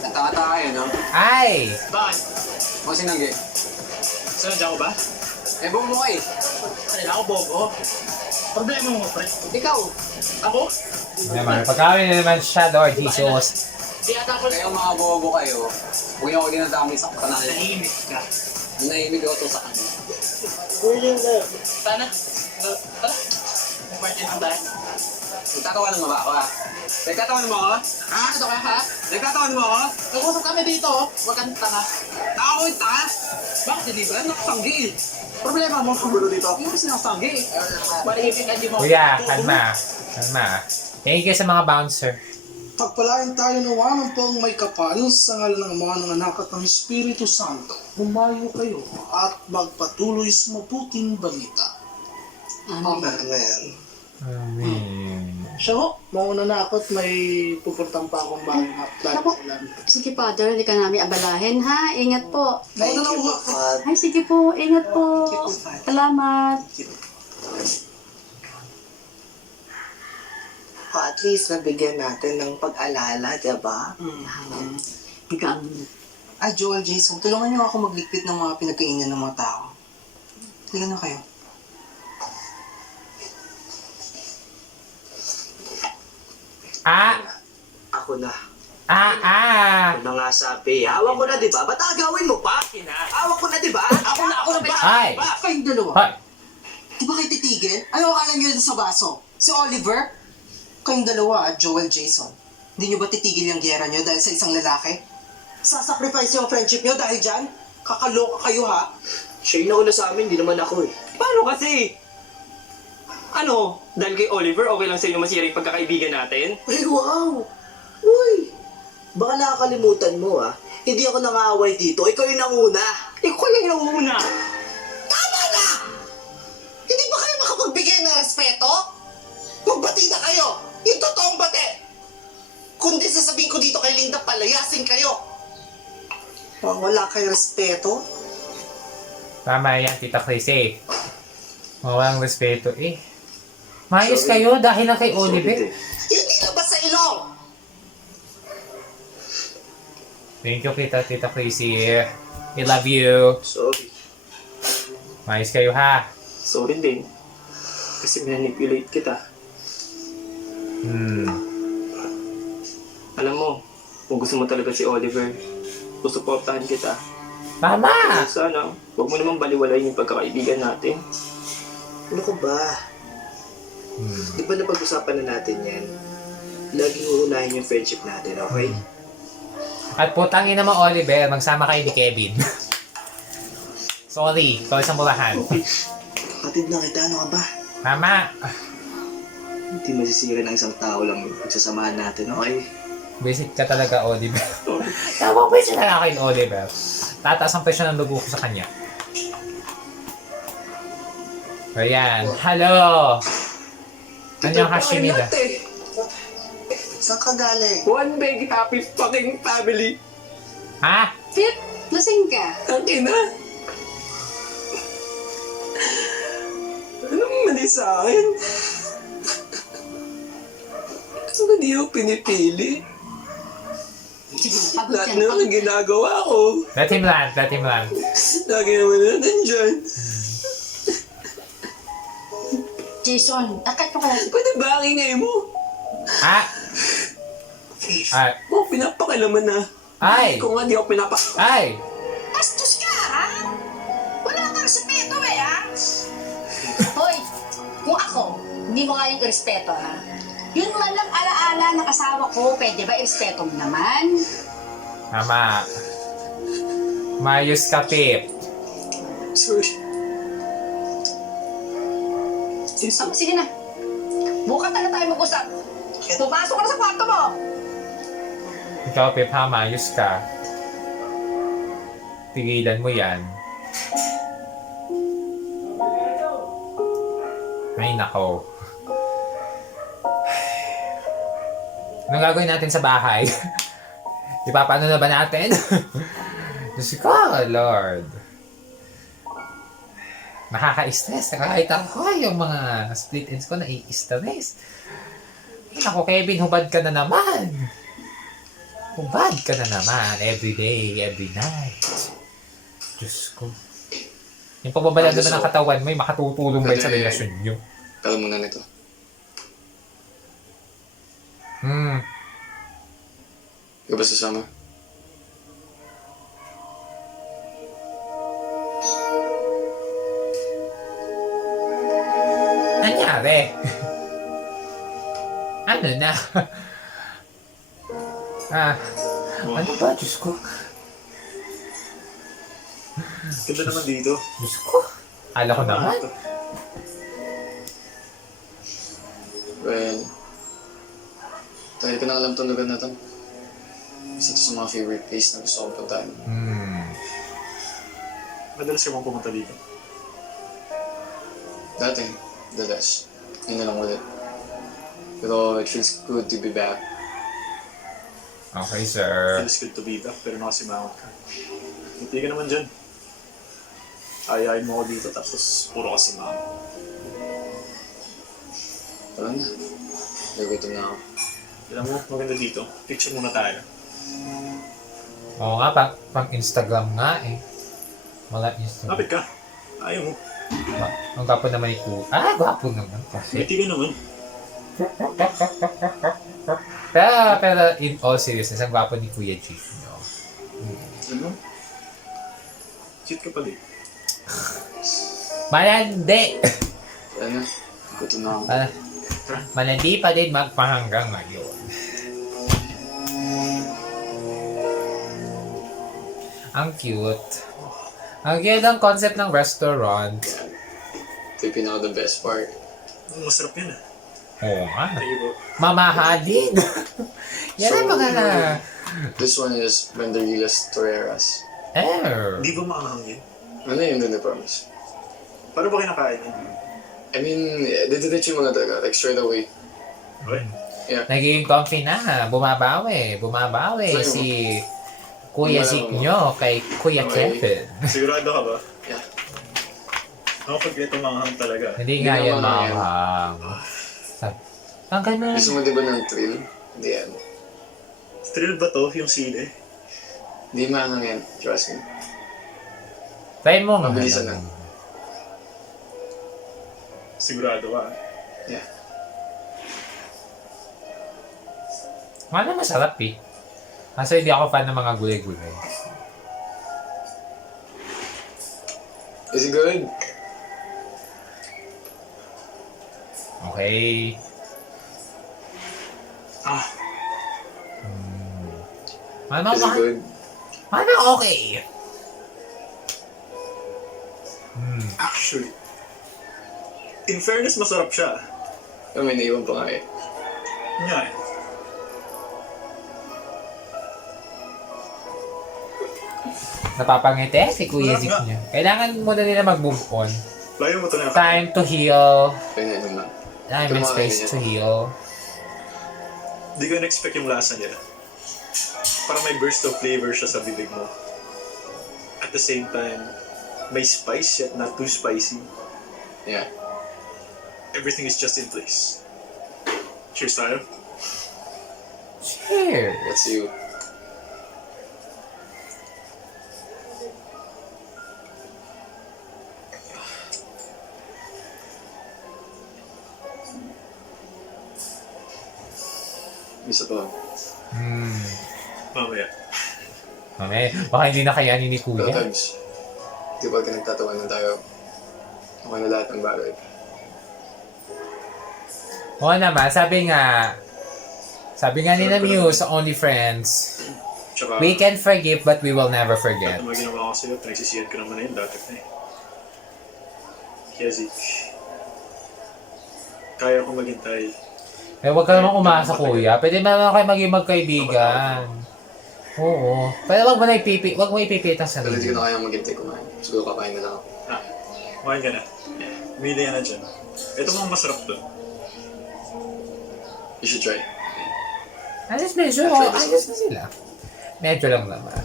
Nataka kayo, no? Ay! Bakit? Mga sinanggi. Sanadya ko ba? Eh, buong mo kayo. Kanila ako, Bobo. Problema mo, pre. Ikaw. Ako? Naman, pagkawin na naman siya, Lord Jesus. Di ata ako Kayong mga bobo kayo, huwag niyo ako dinadami sa kanahin. nahimik ka. Nahimig ako to sa kanya. Sana. Tara. May party lang tayo. Nagtatawanan mo ba ako, ha? Nagtatawanan mo ako? Ah, ito ka ha? Nagtatawanan mo ako? Nag-usap kami dito. Huwag kang tanga. Ako yung taas! Bakit hindi ba? Nakasanggi eh. Problema mo. Gulo dito. Yung sinasanggi. Marihimik ang di mo. Kuya, kalma. Kalma. Thank you sa mga bouncer. Pagpalain tayo nawa ng pong may kapal sa ngalan ng mga nanganak at ng Espiritu Santo. Humayo kayo at magpatuloy sa mabuting balita. Amen. Amen. Siya ho, mauna na ako at may pupuntang pa akong bahay na ulan. Sige, Father, hindi ka namin abalahin, ha? Ingat po. Thank you, God. Ay, sige po. Ingat po. Salamat. At least nabigyan natin ng pag-alala, diba? Higaan mo. Ah, Joel, Jason, tulungan niyo ako magligpit ng mga pinagkainan ng mga tao. Halika na kayo. Ah! Ako na. Ah! Ako na nga sabi. Hawak ko na, di ba? Ba't agawin mo pa? Hawak ko na, di ba? Ako na Ay! Kayong dalawa. Hoy! Di ba kayo titigil? Ano akala nyo yun sa baso? Si Oliver? Kayong dalawa, Joel, Jason. Hindi nyo ba titigil yung gera nyo dahil sa isang lalaki? Sasacrifice yung friendship nyo dahil dyan? Kakaloka kayo, ha? Siya yung nauna sa amin, di naman ako eh. Paano kasi? Ano? Dahil kay Oliver, okay lang sa inyo masira yung pagkakaibigan natin? Ay, wow! Uy! Baka nakakalimutan mo, ah. Hindi ako nangaaway dito. Ikaw yung nanguna. Ikaw yung nauna! Tama na! Hindi ba kayo makapagbigay ng respeto? Magbati na kayo! Yung totoong bati! Kundi sasabihin ko dito kay Linda, palayasin kayo! Wala kayo respeto? Tama yan, Tita Chrissy. Walang respeto eh. Mayos kayo dahil lang kay Oliver. Hindi labas sa ilong! Thank you, Tita Chrissy. I love you. Sorry. Mayos kayo ha. Sorry din. Kasi manipulate kita. Alam mo, kung gusto mo talaga si Oliver, susuportahan kita. Tama! Sana, huwag mo naman baliwalayin yung pagkakaibigan natin. Ano ko ba? Di ba napag-usapan na natin yan? Laging uunahin yung friendship natin, okay? At putangin naman Oliver, magsama kayo ni Kevin. Sorry sa murahan. Kapatid na kita, ano ka ba? Tama! Hindi masisira ng isang tao lang yung pagsasamahan natin, okay? Basic ka talaga, Oliver. Tama ba siya na akin, Oliver? Tataas ang presyo ng lugo ko sa kanya. Ayan. Hello! Anyong Hashimida. Saan ka galing? One big happy fucking family. Ha? Fit, lasing ka. Ang ina. Anong mali sa akin? Kasi hindi ako pinipili. Sige, pagod Lahat ka. naman ang ginagawa ko. Let him land. Lagi naman na nandyan. Jason, takat mo ka lang. Pwede ba ang ingay mo? Ah! Ay! Oh, pinapakilaman na. Ay! Kung nga di ako Ay! Bastos ka, ha? Wala kang respeto eh, ha? Hoy, kung ako, hindi mo nga yung irespeto, ha? Yun man lang alaala ng asawa ko, pwede ba irespeto mo naman? Tama. Mayos ka, Pip. Sorry. Oh, sige na. Bukas na tayo mag-usap. Pumasok ka na sa kwarto mo. Ikaw, Pip, ha? Mayos ka. Tigilan mo yan. Ay, nako. Anong gagawin natin sa bahay? Ipapano na ba natin? Diyos ko, Lord. Nakaka-stress. Kahit ako, yung mga split ends ko nai-stress. Ako, Kevin, hubad ka na naman. Hubad ka na naman. Every day, every night. Diyos ko. Yung pagbabala naman ng katawan mo, makatutulong ba yun sa relasyon nyo? Tala mo na nito. Ikaw ba sasama? Nangyari? Ano na? Ano ba? Diyos ko. Ganda naman dito. Diyos ko. Ala ko naman. Well, dahil ko na alam itong lugar na ito. Isa ito sa mga favorite place na gusto kong puntahan. Madalas ka bang pumunta dito? Dati, dalas. Yun na lang ulit. Pero it feels good to be back. Okay, sir. Feels good to be back, pero nakasimangot ka. Hindi ka naman dyan. Ayayin mo ako dito, tapos puro kasimangot. Tara na. Nagutom na ako. Alam mo, maganda dito. Picture muna tayo. Oo nga, pang Instagram nga eh. Wala Instagram. Lapit ka. Ayaw mo. Ang gwapo naman ito. Gwapo naman kasi. Hindi ka naman. Pero in all seriousness, ang gwapo ni Kuya G. No? Ano? Cheat ka pala eh. Malandi! Ano? Gusto na ako. Malandi pa din magpahanggang ngayon. Ang cute. Ang cute ang concept ng restaurant. Ito yung pinaka the best part. Masarap yan ah. Oo nga. Thank you po. Mamahalin. Yan ang mga This one is Banderillas Torreras. Di ba maanghang yan? Ano yun doon, I promise? Paano ba kinakain yan? I mean, dito yung mga talaga, like straight away. Okay. Yeah. Naging comfy na. Bumabawi. Sa'yo. Si Kuya Zik nyo kay Kuya Okay. Kevin. Sigurado ka ba? Yeah. Ako pag ito maanghang talaga. Hindi nga Hindi yan naman yan. mahang. Ang ganun. Gusto mo diba ng thrill? Hindi yan. Thrill ba to, yung sili? Hindi maangang yan, trust me. Try mo nga. Mabilisan lang. Sigurado ka. Yeah. Ano masarap eh. Kaso hindi ako fan ng mga gulay-gulay. Is it good? Okay. Ano Is it ba? good? Ano okay? Actually, in fairness, masarap siya. May naiwan pa nga eh. Nga eh. Napapangiti si Kuya Zik niya. Kailangan muna nila mag-move on. Layo mo to na. Time to heal. Kaya na lang. Time and space to heal. Di ko na-expect yung lasa niya. Parang may burst of flavor siya sa bibig mo. At the same time, may spice yet not too spicy. Yeah. Everything is just in place. Cheers tayo. Cheers. That's you. Isa pa. Mamaya. Mame, baka hindi na kayanin ni Kuya. Sometimes, di ba nagtatawanan tayo? Okay na lahat ng bagay. Oo naman, sabi nga nila Muse sa Only Friends, Tsaka, we can forgive but we will never lahat forget. ng mga ginawa ko sa'yo, pinagsisiyan ko naman na yun, dati na eh. Kaya Zik, kaya ko maghintay. Eh, huwag ka naman umasa, Kuya. Pwede naman kayo maging magkaibigan. Oo. Pero huwag mo ipipit ang Pero hindi sarili. ko na kaya maghintay kumain. Siguro kakain na lang ako. Kumain ka na. Umili ka na dyan. Ito mga masarap doon. You should try. Ayos na sila. Medyo lang naman.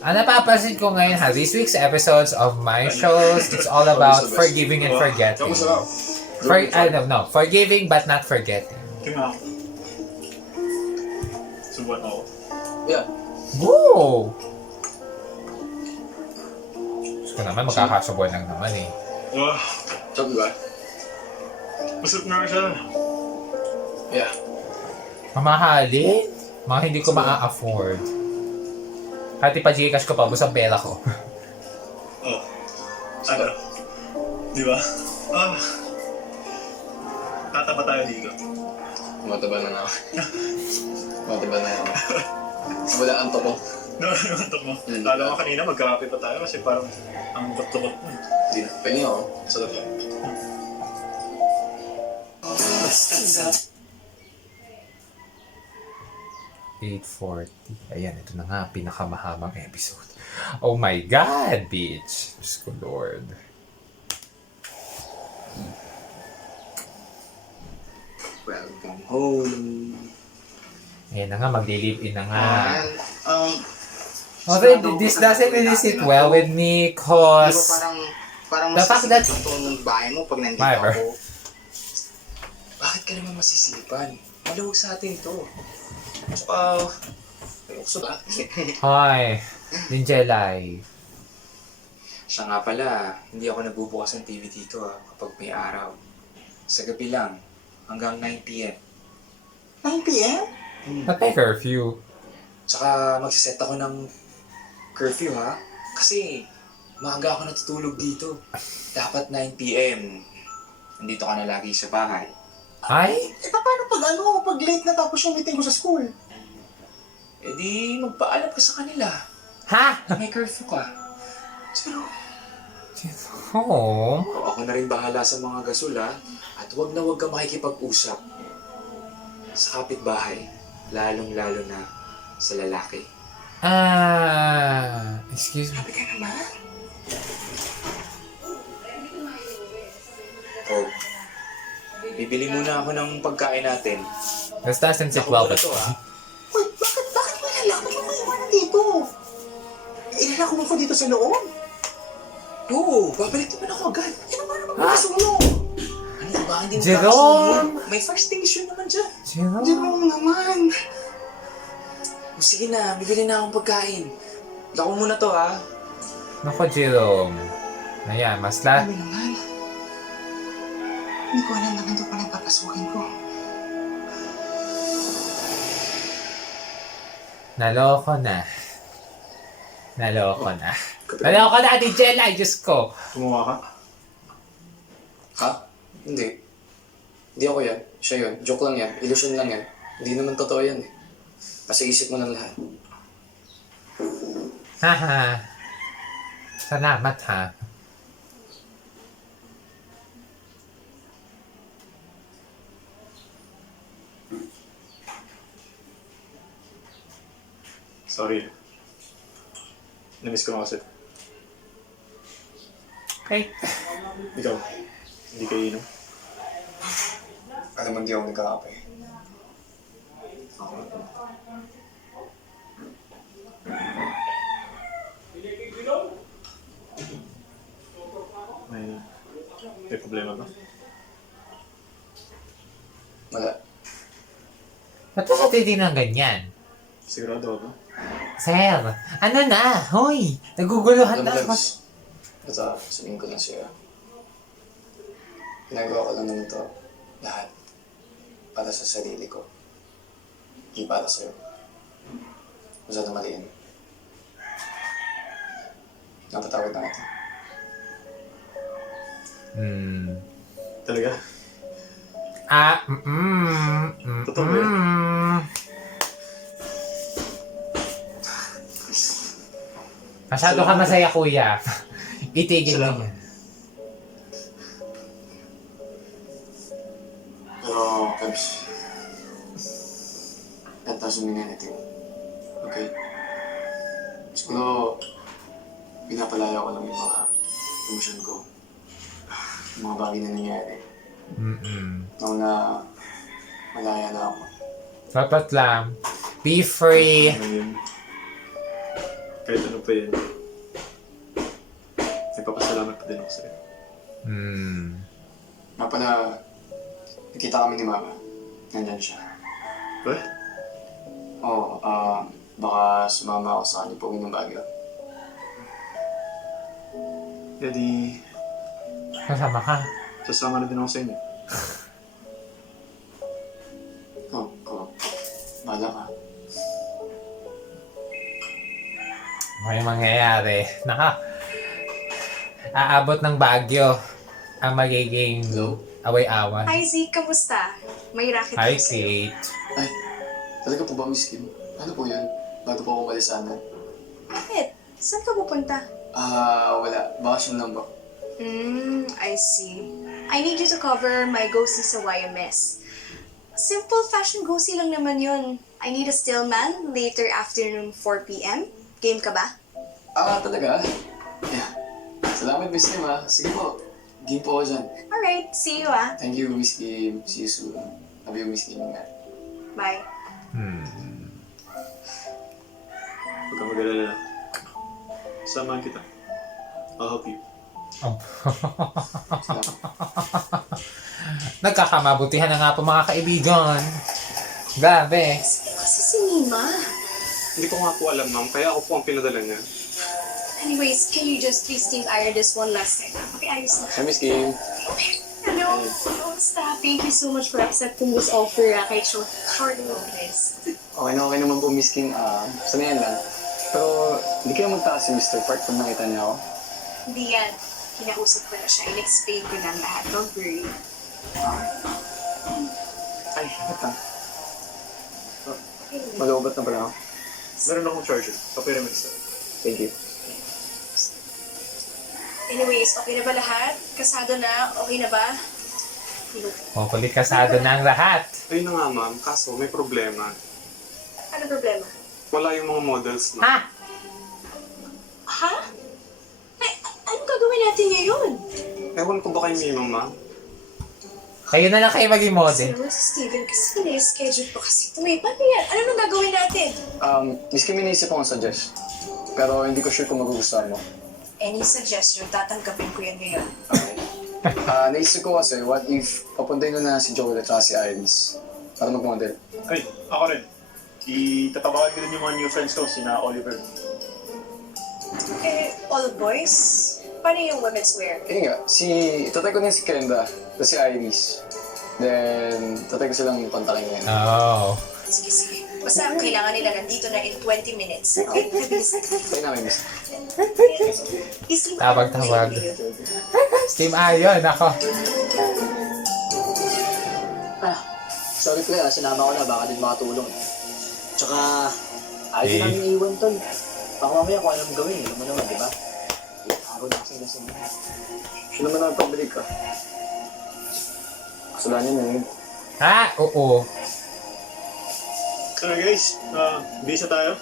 Ang napapansin ko ngayon ha, this week's episodes of my shows, it's all about forgiving and forgetting. Forgiving but not forgetting. Tingnan ako. Subuan ako. Yeah. Woo! Gusto ko naman, magkakasubuan lang naman eh. Sabi ba? Masarap na siya. Yeah. Mamahalin? Mga hindi ko maa-afford. Kahit ipa-Gcash ko pa, basta ang pera ko. Ano? Di ba? Tataba tayo dito. Mataba na ako. Mataba na ako. Wala ang toko. Nakanuntok mo. Lalo ko kanina magkakape pa tayo kasi parang ang lukot-lukot mo. Hindi na. Pahingi ako. Sarap lang. $8.40. Ayan, ito na nga, pinakamahabang episode. Oh my God, bitch! Diyos ko, Lord. Welcome home. Ayan na nga, magli-live-in na nga. Okay, This doesn't really sit well with me Di ba cause... parang The fact that- itong bahay mo pag nandito Whatever. ako. Bakit ka naman masisipan? Maluwag sa atin to. Tsaka, ayoko sa bakit. Hi, Ninjelay. Siya nga pala, hindi ako nabubukas ng TV dito kapag may araw. Sa gabi lang. Hanggang 9 p.m. 9 p.m.? Ba't may curfew? Tsaka magsiset ako ng curfew ha. Kasi maaga ako natutulog dito. Dapat 9 p.m. Nandito ka na lagi sa bahay. Ay? Paano pag late na tapos yung meeting ko sa school? E di magpaalam ka sa kanila. Ha? May curfew ka. Pero, Oh. O, ako na rin bahala sa mga gasol ha. At wag ka makikipag-usap sa kapitbahay. Lalong-lalo na sa lalaki. Excuse me. sabi ka naman. Oh. Bibili muna ako ng pagkain natin. This doesn't sit Ako well muna with to ha. Uy, bakit mo lalaki mo maiwanan dito? Ilalako mo ko dito sa loob. Oo, babalik naman ako agad. Ano ba naman magkasulong? Ano ba? Hindi mo Jerome! kakasunod? May first station naman dyan. Jerome naman. O, sige na, bibili na akong pagkain. Lako muna to ha. Nako, Jerome. Ayan, mas Ano naman? Hindi ko alam na ganito pa lang papasukin ko. Naloko na. Naloko na, Ate Jella! Diyos ko! Tumawa ka? Ha? Hindi. Hindi ako yan. Siya yun. Joke lang yan. Illusion lang yan. Hindi naman totoo yan eh. Kasi isip mo ng lahat. Haha. Salamat ha. Sorry. Namiss ko nga kasi. Okay. Ikaw, hindi kayo inom? Alam mo, hindi ako nagkakape. May problema ba? Wala. Ba't ka titignan ng ganyan? Sigurado ako. Sir, ano na? Hoy, naguguluhan Alam mo, na ako. Lex, basta sabihin ko lang sa'yo. Ginagawa ko lang naman ito lahat para sa sarili ko. Hindi para sa'yo. Masyado maliin. Napatawad na kita. Talaga? Totoo ba yan? Masyado ka masaya, kuya. Itigil mo yan. Pero, Cubs, that doesn't mean anything. Okay? Siguro, pinapalaya ko lang yung mga emotion ko. Yung mga bagay na nangyari. Nung na malaya na ako. Dapat lang. Be free. Kahit ano pa yan. Nagpapasalamat pa din ako sa'yo. Nga pala, nakita kami ni Mama. Nandyan siya. What? Oo, baka sumama ako sa kanya po ng Baguio. Di, Kasama ka. sasama na din ako sa inyo. Bahala ka. May mangyayari. Aabot ng Baguio ang magiging away-awan. Hi Zeke, kamusta? May racket Hi, ako sa'yo. Kate. Ay, talaga po ba, Miss Kim? Ano po yun? Bago po ako umalis sana. Bakit? Saan ka pupunta? Wala. Bakasyon lang ba? I see. I need you to cover my go-see sa YMS. Simple fashion go-see lang naman yun. I need a stillman later afternoon 4 p.m. Game ka ba? Talaga? Yeah. Salamat, Miss Kim, ha. Sige po. Game po ako dyan. Alright, see you ah. Thank you, Miss Kim. See you soon. Love you, Miss Kim. Bye. Huwag kang mag-alala. Samahan kita. I'll help you. Nagkakamabutihan na nga po mga kaibigan. Grabe. Kasi si Mima. Hindi ko nga po alam, ma'am. Kaya ako po ang pinadala niya. Anyways, can you just please iron this one last time? Okay, ayos na. Hi, Miss Kim. Hello. Oh, stop. Thank you so much for accepting this offer, kahit short notice. Okay naman po, Miss Kim. Sanayan lang. Pero, hindi kayo magtaas si Mr. Park pag nakita niya ako. Hindi yan. Kinausap ko na siya. In-explain ko na ang lahat. Don't worry. Ay, ito. Mag-ubat na pala ako. Meron akong charger. Kapira mo isa. Thank you. Anyways, okay na ba lahat? Kasado na? Okay na ba? Hopefully kasado na ang lahat. Ayun na nga, ma'am. Kaso, may problema. Ano problema? Wala yung mga models, ma'am. Ha? Ha? Ay, anong gagawin natin ngayon? Ewan ko ba kay Mima, ma'am? Kayo na lang kayo maging model. Kasi naman si Steven, kasi pina-schedule pa kasi ito eh. Paano yan? Ano nang gagawin natin? Miss Kim, iniisip akong suggest. Pero hindi ko sure kung magugustuhan mo. Any suggestion, tatanggapin ko yan ngayon. Naisip ko kasi, what if papuntayin ko na si Joel at si Iris para mag-model? Ay, ako rin. Itatabakan ko din yung mga new friends ko, sina Oliver. Eh, all boys? Paano yung women's wear? nga, tatay ko din si Kenda, tapos si Iris. Then, tatay ko silang pantakin ngayon. Oh. Sige, sige. Basta kailangan nila nandito na in 20 minutes. Okay? Tayo namin, miss. Tawag. Steam Iron, ako. Sorry pre, sinama ko na, baka din makatulong. Tsaka, ayaw namin iiwan tol. Baka mamaya kung anong gawin, alam mo naman, di ba? Araw na kasing lasing. Siya naman namin pagbalik ka. Kasalanan niya yun. Oo. So guys, bisa tayo?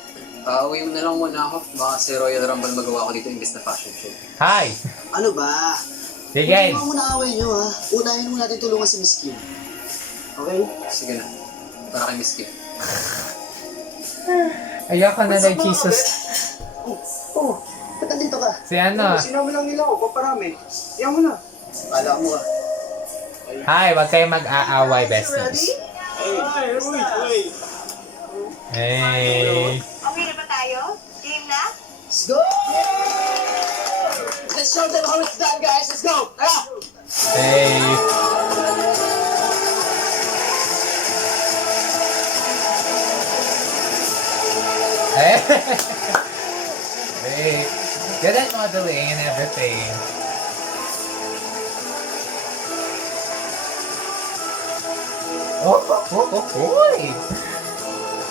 Uwi mo na lang muna ako. Baka si Royal Rumble magawa ko dito imbes na fashion show. Hi! Ano ba? Sige. Huwag mo muna away nyo ha. Unahin mo natin tulungan si Miss Kim. Okay? Sige na. Para kay Miss Kim. Ayoko na lang, Jesus. Ba't nandito ka? Si ano? Sinama lang nila ako, paparami. Iyan mo na. Kala mo ah. Hi, wag kayong mag-aaway, besties. Hey. Okay na ba tayo? Game na? Let's go! Let's show them how it's done, guys. Let's go! Tara! Hey. Hey. Good at modeling and everything. Oh.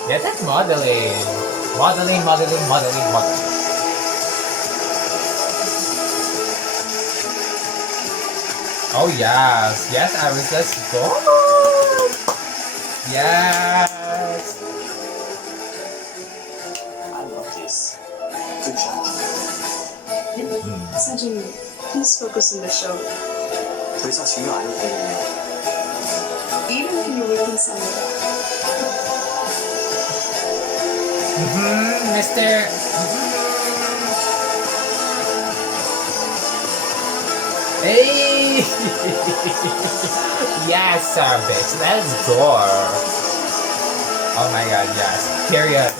Yeah, that's modeling. Modeling. Oh, yes. Yes, Iris, let's go. Yes. I love this. Good job. Sanjay, please focus on the show. 더 이상 중요 안 해도 되겠네요. Even when you're working somewhere. Mr. Hey! Yes, bitch. Let's go. Oh my god, yes. Period.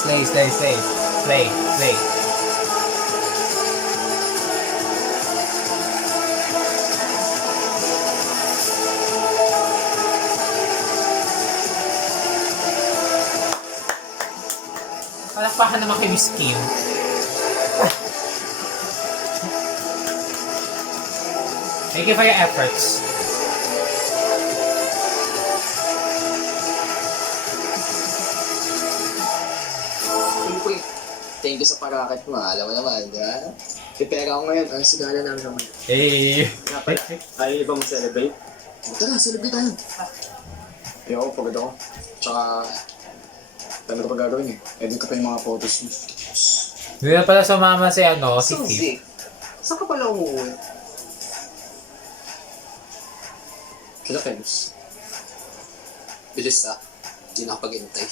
Slay. Slay. Palakpakan naman kay Miss Kim. Thank you for your efforts. Thank you sa parakat mo. Alam mo naman, di ba? May pera ako ngayon. Ang sigala namin naman. Hey! Nga pala, ayaw niyo ba mag-celebrate? Tara, celebrate tayo. Ayoko, pagod ako. Tsaka, dami ko pa gagawin eh. Edit ko pa yung mga photos mo. Hindi na pala sumama si si Steve. Suzy, saan ka pala umuwi? Kila Kens. Bilis ha. Hindi nakapag-intay.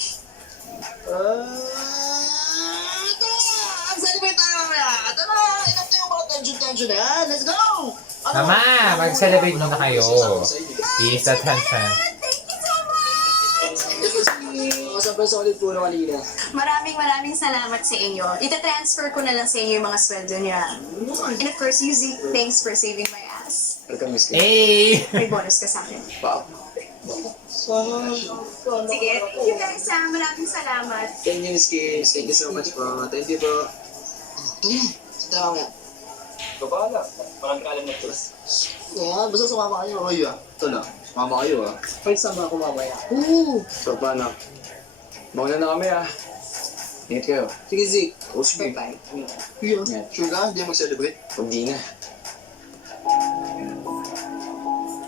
Celebrate tayo mamaya! Tara! Enough na yung mga tension na yan! Let's go! Mama, mag-celebrate muna kayo. Ease the tension. Thank you so pa solid po na kanina. Maraming salamat sa inyo. Ita-transfer ko na lang sa inyo yung mga sweldo niya. And of course, Yuzi, thanks for saving my ass. Welcome, Miss Kim. Hey! May bonus ka sa akin. Wow. Sige, thank you guys ha. Maraming salamat. Thank you, Miss Kim. Thank you so much po. Thank you po. Tama nga. Babahala. Parang kaalam na ito. Kaya, basta sumama kayo. Kayo ito na. Sumama kayo First time ako mamaya. So, paano? Mauna na kami Ingat kayo. Sige, Zik. O, sige. Bye. Ingat. Sure ka? Hindi mag-celebrate? Hindi na.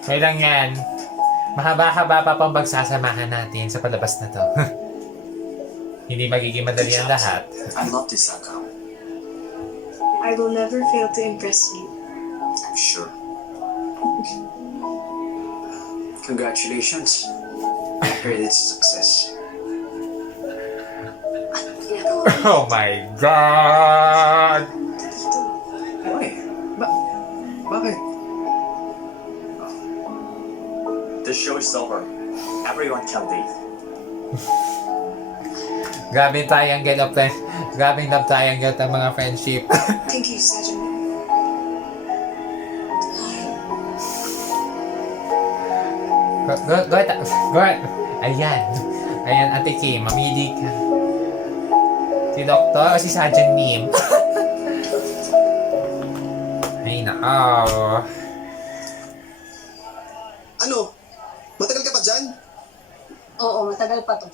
Kailang yan. Mahaba-haba pa pang pagsasamahan natin sa palabas na to. Hindi magiging madali ang lahat. I love this outcome. I will never fail to impress you. I'm sure. Congratulations. I heard it's a success. Oh my God! Why? Bakit? The show is over. Everyone can leave. Grabe triangle of friends. Grabe love triangle ng mga friendship. Thank you, Sergeant. Go. Ayan. Ayan, Ate Kim, mamili ka. Si Doktor o si Sergeant Mim? Ay, nako. Ano? Matagal ka pa dyan? Oo, matagal pa to.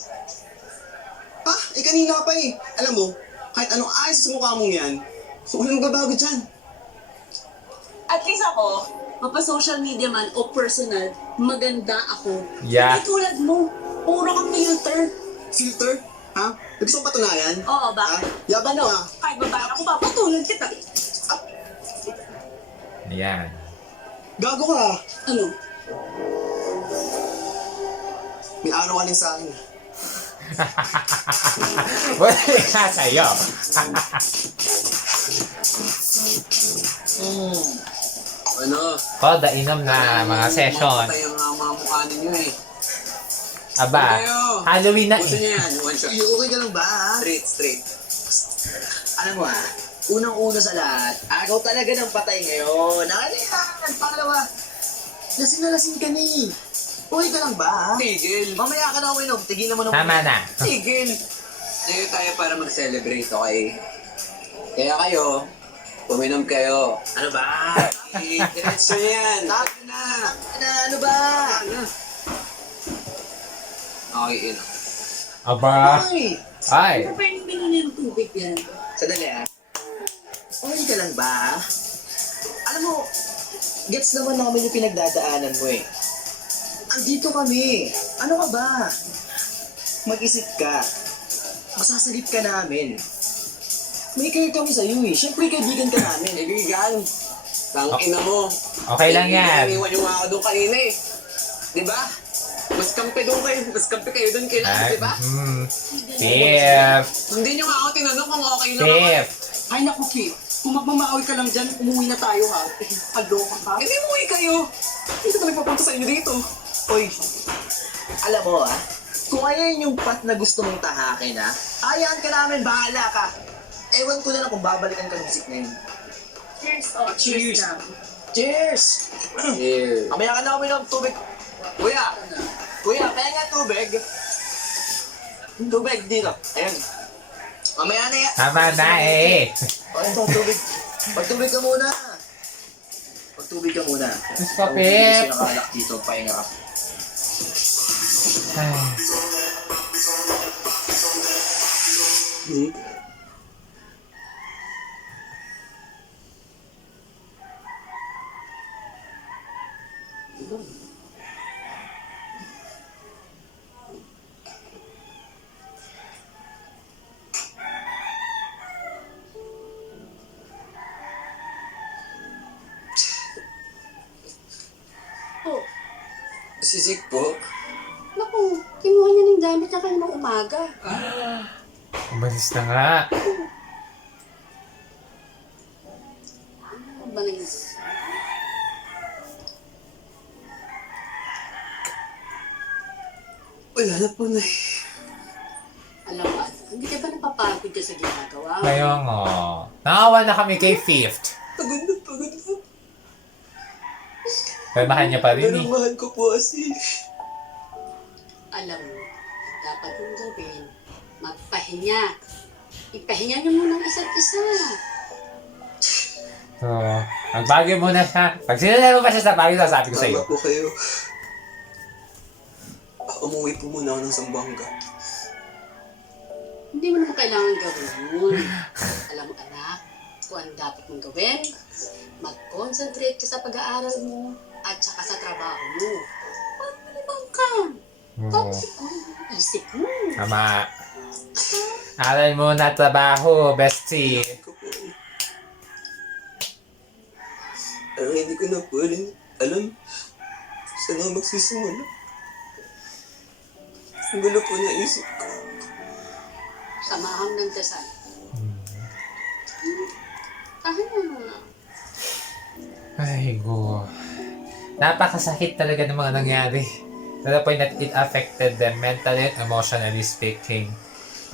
Kanina pa Alam mo, kahit anong ayos sa mukha mong yan, so walang magbabago dyan. At least ako, mapa-social media man o personal, maganda ako. Yeah. Hindi tulad mo, puro kang filter. Filter? Ha? Gusto mong patunayan? Oo, bakit? Yabang mo Kahit babae ako, papatulad kita. Ayan. Gago ka. Ano? May araw ka rin sa akin. Wala ka sa'yo. Ano? Todo, inom na mga session. Matay ang mga mukha ninyo Aba, Halloween na Gusto niyo yan? One shot. Okay ka lang ba? Straight. Alam mo unang-una sa lahat, agaw talaga ng patay ngayon. Nakalihan! Pangalawa, lasing na lasing ka ni. Okay ka lang ba? Tigil. Mamaya ka na uminom, tigilan mo na. Tama na. Tigil. Tayo tayo para mag-celebrate, okay? Kaya kayo, uminom kayo. Ano ba? Diretso yan. Tapos na. Ano ba? Okay, Aba. Ay. Ano pa yung binili ng tubig yan? Sadali Okay ka lang ba? Alam mo, gets naman namin yung pinagdadaanan mo Andito kami. Ano ka ba? Mag-isip ka. Masasagip ka namin. May care kami sa'yo Siyempre, kaibigan ka namin. Kaibigan. Tangina mo. Okay lang yan. Iniwan yung mga doon kanina Diba? Mas kampi doon kayo. Mas kampi kayo doon kailangan, diba? Fifth. Hindi nyo nga ako tinanong kung okay lang ako. Fifth. Ay naku, Kip. Kung magmamaoy ka lang dyan, umuwi na tayo ha. Kaloka ka. Hindi umuwi kayo. Hindi ka nagpapunta sa inyo dito. Uy, alam mo kung ayan yung path na gusto mong tahakin hayaan ka namin, bahala ka. Ewan ko na lang kung babalikan ka ng music na yun. Cheers. Oh, cheers na. Cheers! Yeah. Kamaya ka na uminom tubig. Kuya, kaya nga tubig. Tubig dito. Ayan. Mamaya na yan. Tama na O, ito, tubig. Pagtubig ka muna. Pagtubig ka muna. Mas papip. Hindi nakalak dito, pahinga ka. Si Zik po. Naku, kinuha niya ng gamit niya kayo ng umaga. Umalis na nga. Ano ba na yun? Wala na po na Hindi ka ba napapagod ka sa ginagawa? Kaya nga. Nakawa na kami kay Fifth. Pagod na, pagod na. Pero mahal niya pa rin Pero eh. mahal ko po kasi. Alam mo, dapat mong gawin, magpahinga. Ipahinga niyo muna ang isa't isa. So, magbagyo muna siya. Pag sinunod mo pa siya sa bagyo, sasabi ko sa iyo. Tama po kayo. Umuwi po muna ako ng Zamboanga. Hindi mo naman kailangan gawin yun. Alam mo, anak, kung ano dapat mong gawin, mag-concentrate ka sa pag-aaral mo at saka sa trabaho mo. Huwag malibang ka. Toxic mo yung isip mo. Tama. Aral mo na trabaho, bestie. Pero hindi ko na po rin alam saan ako magsisimula. Ang gulo po na isip ko. Samahan ng dasal. Tahan na. Ay, go. Napakasakit talaga ng mga nangyari. To the point that it affected them mentally and emotionally speaking.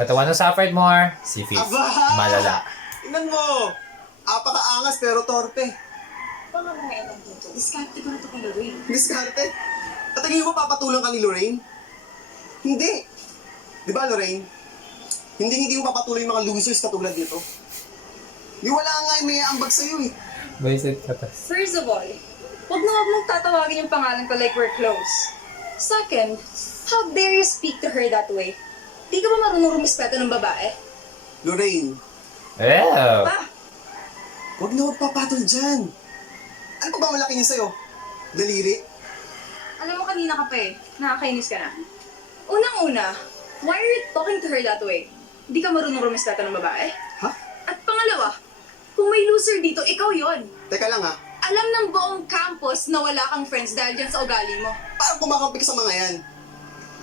But the one who suffered more, si Fifth. Aba! Malala. Tingnan mo! Apakaangas pero torpe. Paano mo alam dito? Diskarte ko na ito kay Lorraine. Diskarte? At tingin mo papatulong ka ni Lorraine? Hindi. Di ba, Lorraine? Hindi mo papatuloy yung mga losers katulad dito. Di wala nga yung may ambag sa'yo eh. Baisit ka ta. First of all, huwag na huwag mong tatawagin yung pangalan ko like we're close. Second, how dare you speak to her that way? Di ka ba marunong rumispeto ng babae? Lorraine, Ew. huwag na huwag papatol dyan. Ano pa ba malaki niya sa'yo? Daliri? Alam mo, kanina ka pa eh. Nakakainis ka na. Unang-una, why are you talking to her that way? Di ka marunong rumispeto ng babae? Ha? At pangalawa, kung may loser dito, ikaw yon. Teka lang ha, Alam ng buong campus na wala kang friends dahil dyan sa ugali mo. parang kumakampi ka sa mga yan.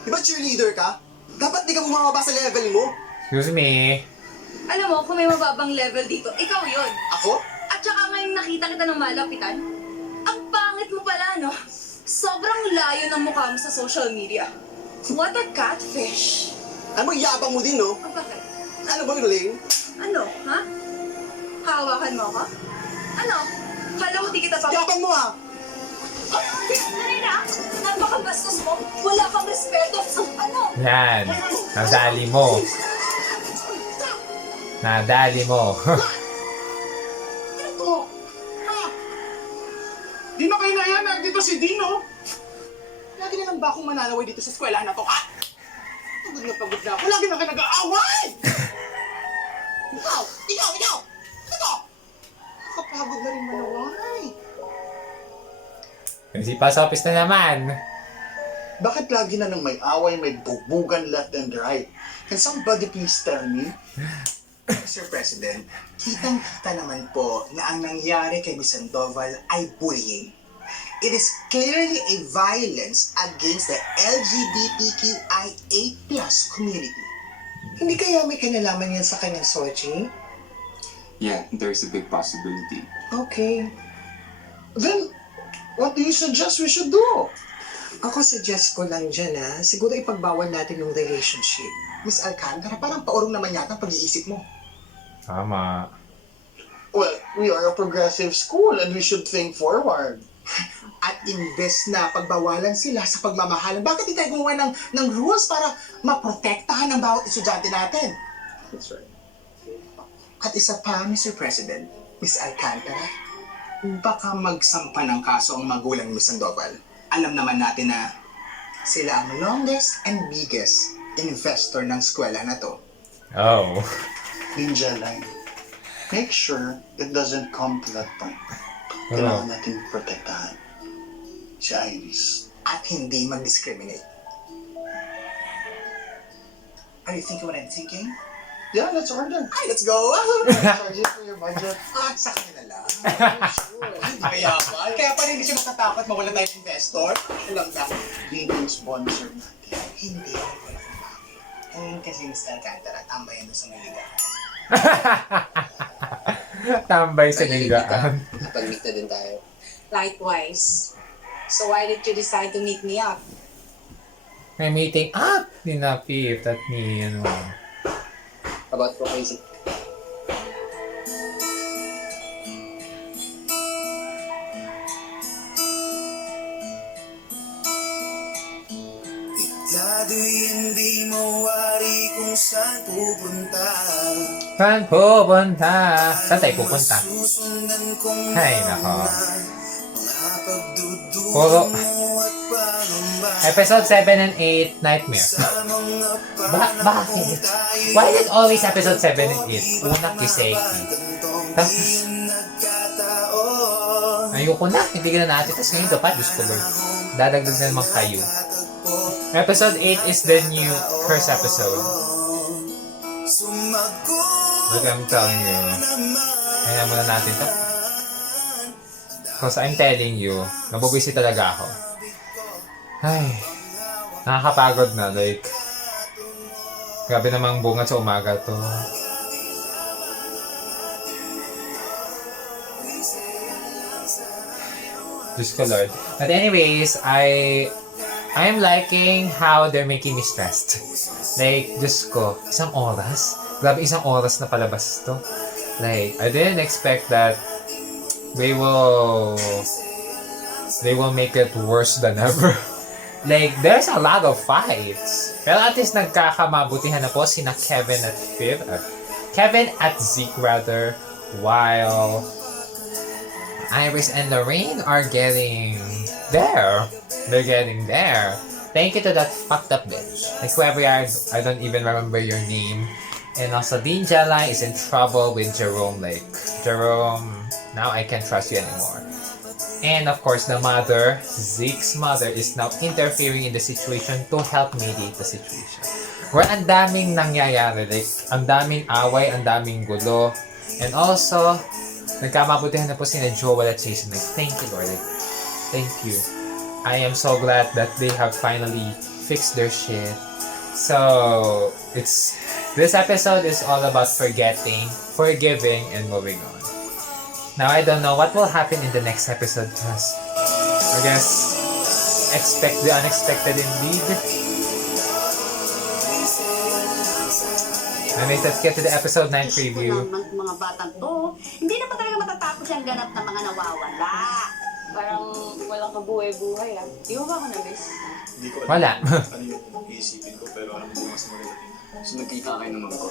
Di ba cheerleader ka? Dapat di ka bumababa sa level mo. Excuse me. Alam mo, kung may mababang level dito, ikaw yon. Ako? At saka ngayong nakita kita ng malapitan, ang pangit mo pala, no? Sobrang layo ng mukha mo sa social media. What a catfish! Ano mo, yabang mo din, no? Ang bakit? Ano ba, Lorraine? Ano, ha? Hawakan mo ako? Ano? Kala ko di kita pa... Yabang mo, ha? Narina, napakabastos mo. Wala kang respeto. Ano? Yan. Nadali mo. Nadali mo. Ito! Ha? Di na kayo nayan, dito si Dino. Lagi na lang ba akong mananaway dito sa eskwela na to, ha? Pagod na ako. Lagi na kayo nag-aaway! Ikaw! Ano to? Nakapagod na rin manaway. Principal sa office na naman. Bakit lagi na nang may away, may bugbugan left and right? Can somebody please tell me? Mr. President, kitang-kita naman po na ang nangyari kay Miss Sandoval ay bullying. It is clearly a violence against the LGBTQIA+ community. Hindi kaya may kinalaman yan sa kanyang sochi? Yeah, there's a big possibility. Okay. Then, what do you suggest we should do? Ako suggest ko lang dyan siguro ipagbawal natin yung relationship. Miss Alcantara, parang paurong naman yata ang pag-iisip mo. Tama. Well, we are a progressive school and we should think forward. At imbes na pagbawalan sila sa pagmamahalan, bakit di tayo gumawa ng rules para maprotektahan ang bawat estudyante natin? That's right. At isa pa, Mr. President, Miss Alcantara, baka magsampa ng kaso ang magulang ni Miss Sandoval. Alam naman natin na sila ang longest and biggest investor ng eskwela na to. Oh. Ninja line. Make sure it doesn't come to that point. Kailangan natin protektahan si Iris. At hindi mag-discriminate. Are you thinking what I'm thinking? Yeah, let's order. Ay, let's go! Charge it for your budget. Sa kanila lang. Sure. Hindi kaya ba? Kaya pa rin hindi siya matatakot mawala tayong investor. Alam na. Being yung sponsor natin. Hindi. Wala kang bakit. Ngayon kasi Mr. Alcantara, tambayan doon sa Miligaan. Tambay sa ligaan. Kapag-meet na din tayo. Likewise. So why did you decide to meet me up? May meeting up ni na Fifth at ni, About po kay Zik. Lado'y hindi mawari kung saan pupunta. Saan pupunta? Saan tayo pupunta? Susundan kong Ay, nako. mga pagdududa Puro. mo at pangamba. Episode 7 and 8, Nightmare. Sa mga Bakit? Why is it always episode 7 and 8? Una, Kiseki. Tapos, ayoko na. Hindi ka na natin. Tapos ngayon dapat, Diyos ko Lord. Dadagdag na naman kayo. Episode 8 is the new curse episode. Look, I'm telling you. Kaya muna natin to. Because I'm telling you, nabubisi talaga ako. Ay, nakakapagod na. Like, grabe namang bunga sa umaga to. Diyos ko Lord. But anyways, I'm liking how they're making me stressed. Like, Diyos ko, isang oras? Grabe, isang oras na palabas to. Like, I didn't expect that they will make it worse than ever. Like, there's a lot of fights. Pero at least nagkakamabutihan na po sina Kevin at Zeke rather, while Iris and Lorraine are getting there. They're getting there. Thank you to that fucked up bitch. Like whoever you are, I don't even remember your name. And also Dean Jelai is in trouble with Jerome. Like, Jerome, now I can't trust you anymore. And of course, the mother, Zeke's mother, is now interfering in the situation to help mediate the situation. Where ang daming nangyayari. Like, ang daming away, ang daming gulo. And also, nagkamabutihan na po sina Joel at Jason. Like, thank you, Lord. Like, thank you. I am so glad that they have finally fixed their shit. So, this episode is all about forgetting, forgiving, and moving on. Now, I don't know what will happen in the next episode because I guess expect the unexpected indeed. Anyways, let's get to the episode 9 preview. Mga batang to, hindi naman talaga matatapos yung ganap ng mga nawawala. Parang walang kabuhay-buhay ah. Di mo ba ako na-miss? Hindi ko Wala. ano yung iisipin ko, pero alam ko mas maganda. So nagkita kayo naman ko.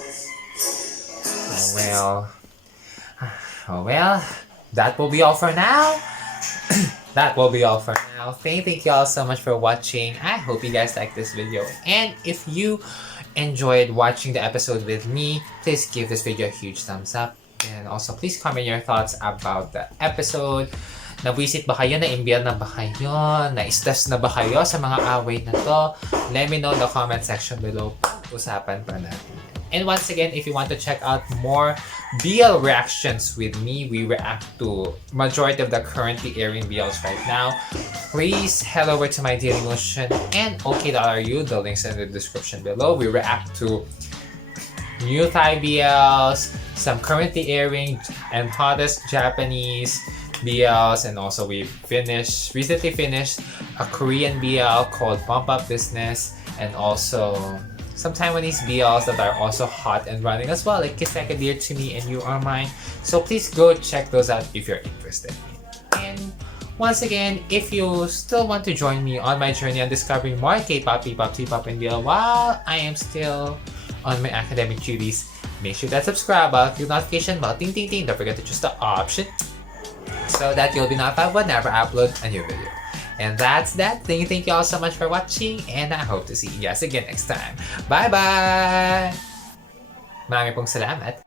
Oh well, that will be all for now. That will be all for now. Thank you all so much for watching. I hope you guys liked this video. And if you enjoyed watching the episode with me, please give this video a huge thumbs up. And also, please comment your thoughts about the episode. Nabisit ba kayo? Naimbyan na ba kayo? Na-stress na ba kayo sa mga away na to? Let me know in the comment section below. Usapan pa natin. And once again, if you want to check out more BL reactions with me, we react to majority of the currently airing BLs right now. Please head over to my Dailymotion and OK.ru. The links in the description below. We react to new Thai BLs, some currently airing and hottest Japanese BLs, and also we recently finished a Korean BL called Bump Up Business, and also some Taiwanese BLs that are also hot and running as well, like Kiseka Dear to Me and You Are Mine. So please go check those out if you're interested. And once again, if you still want to join me on my journey on discovering more K-pop, P-pop, T-pop, and BL while I am still on my academic duties, make sure that subscribe bell, click notification bell, ting ting ting. Don't forget to choose the option so that you'll be notified whenever I upload a new video. And that's that. Thank you all so much for watching, and I hope to see you guys again next time. Bye-bye! Marami pong salamat.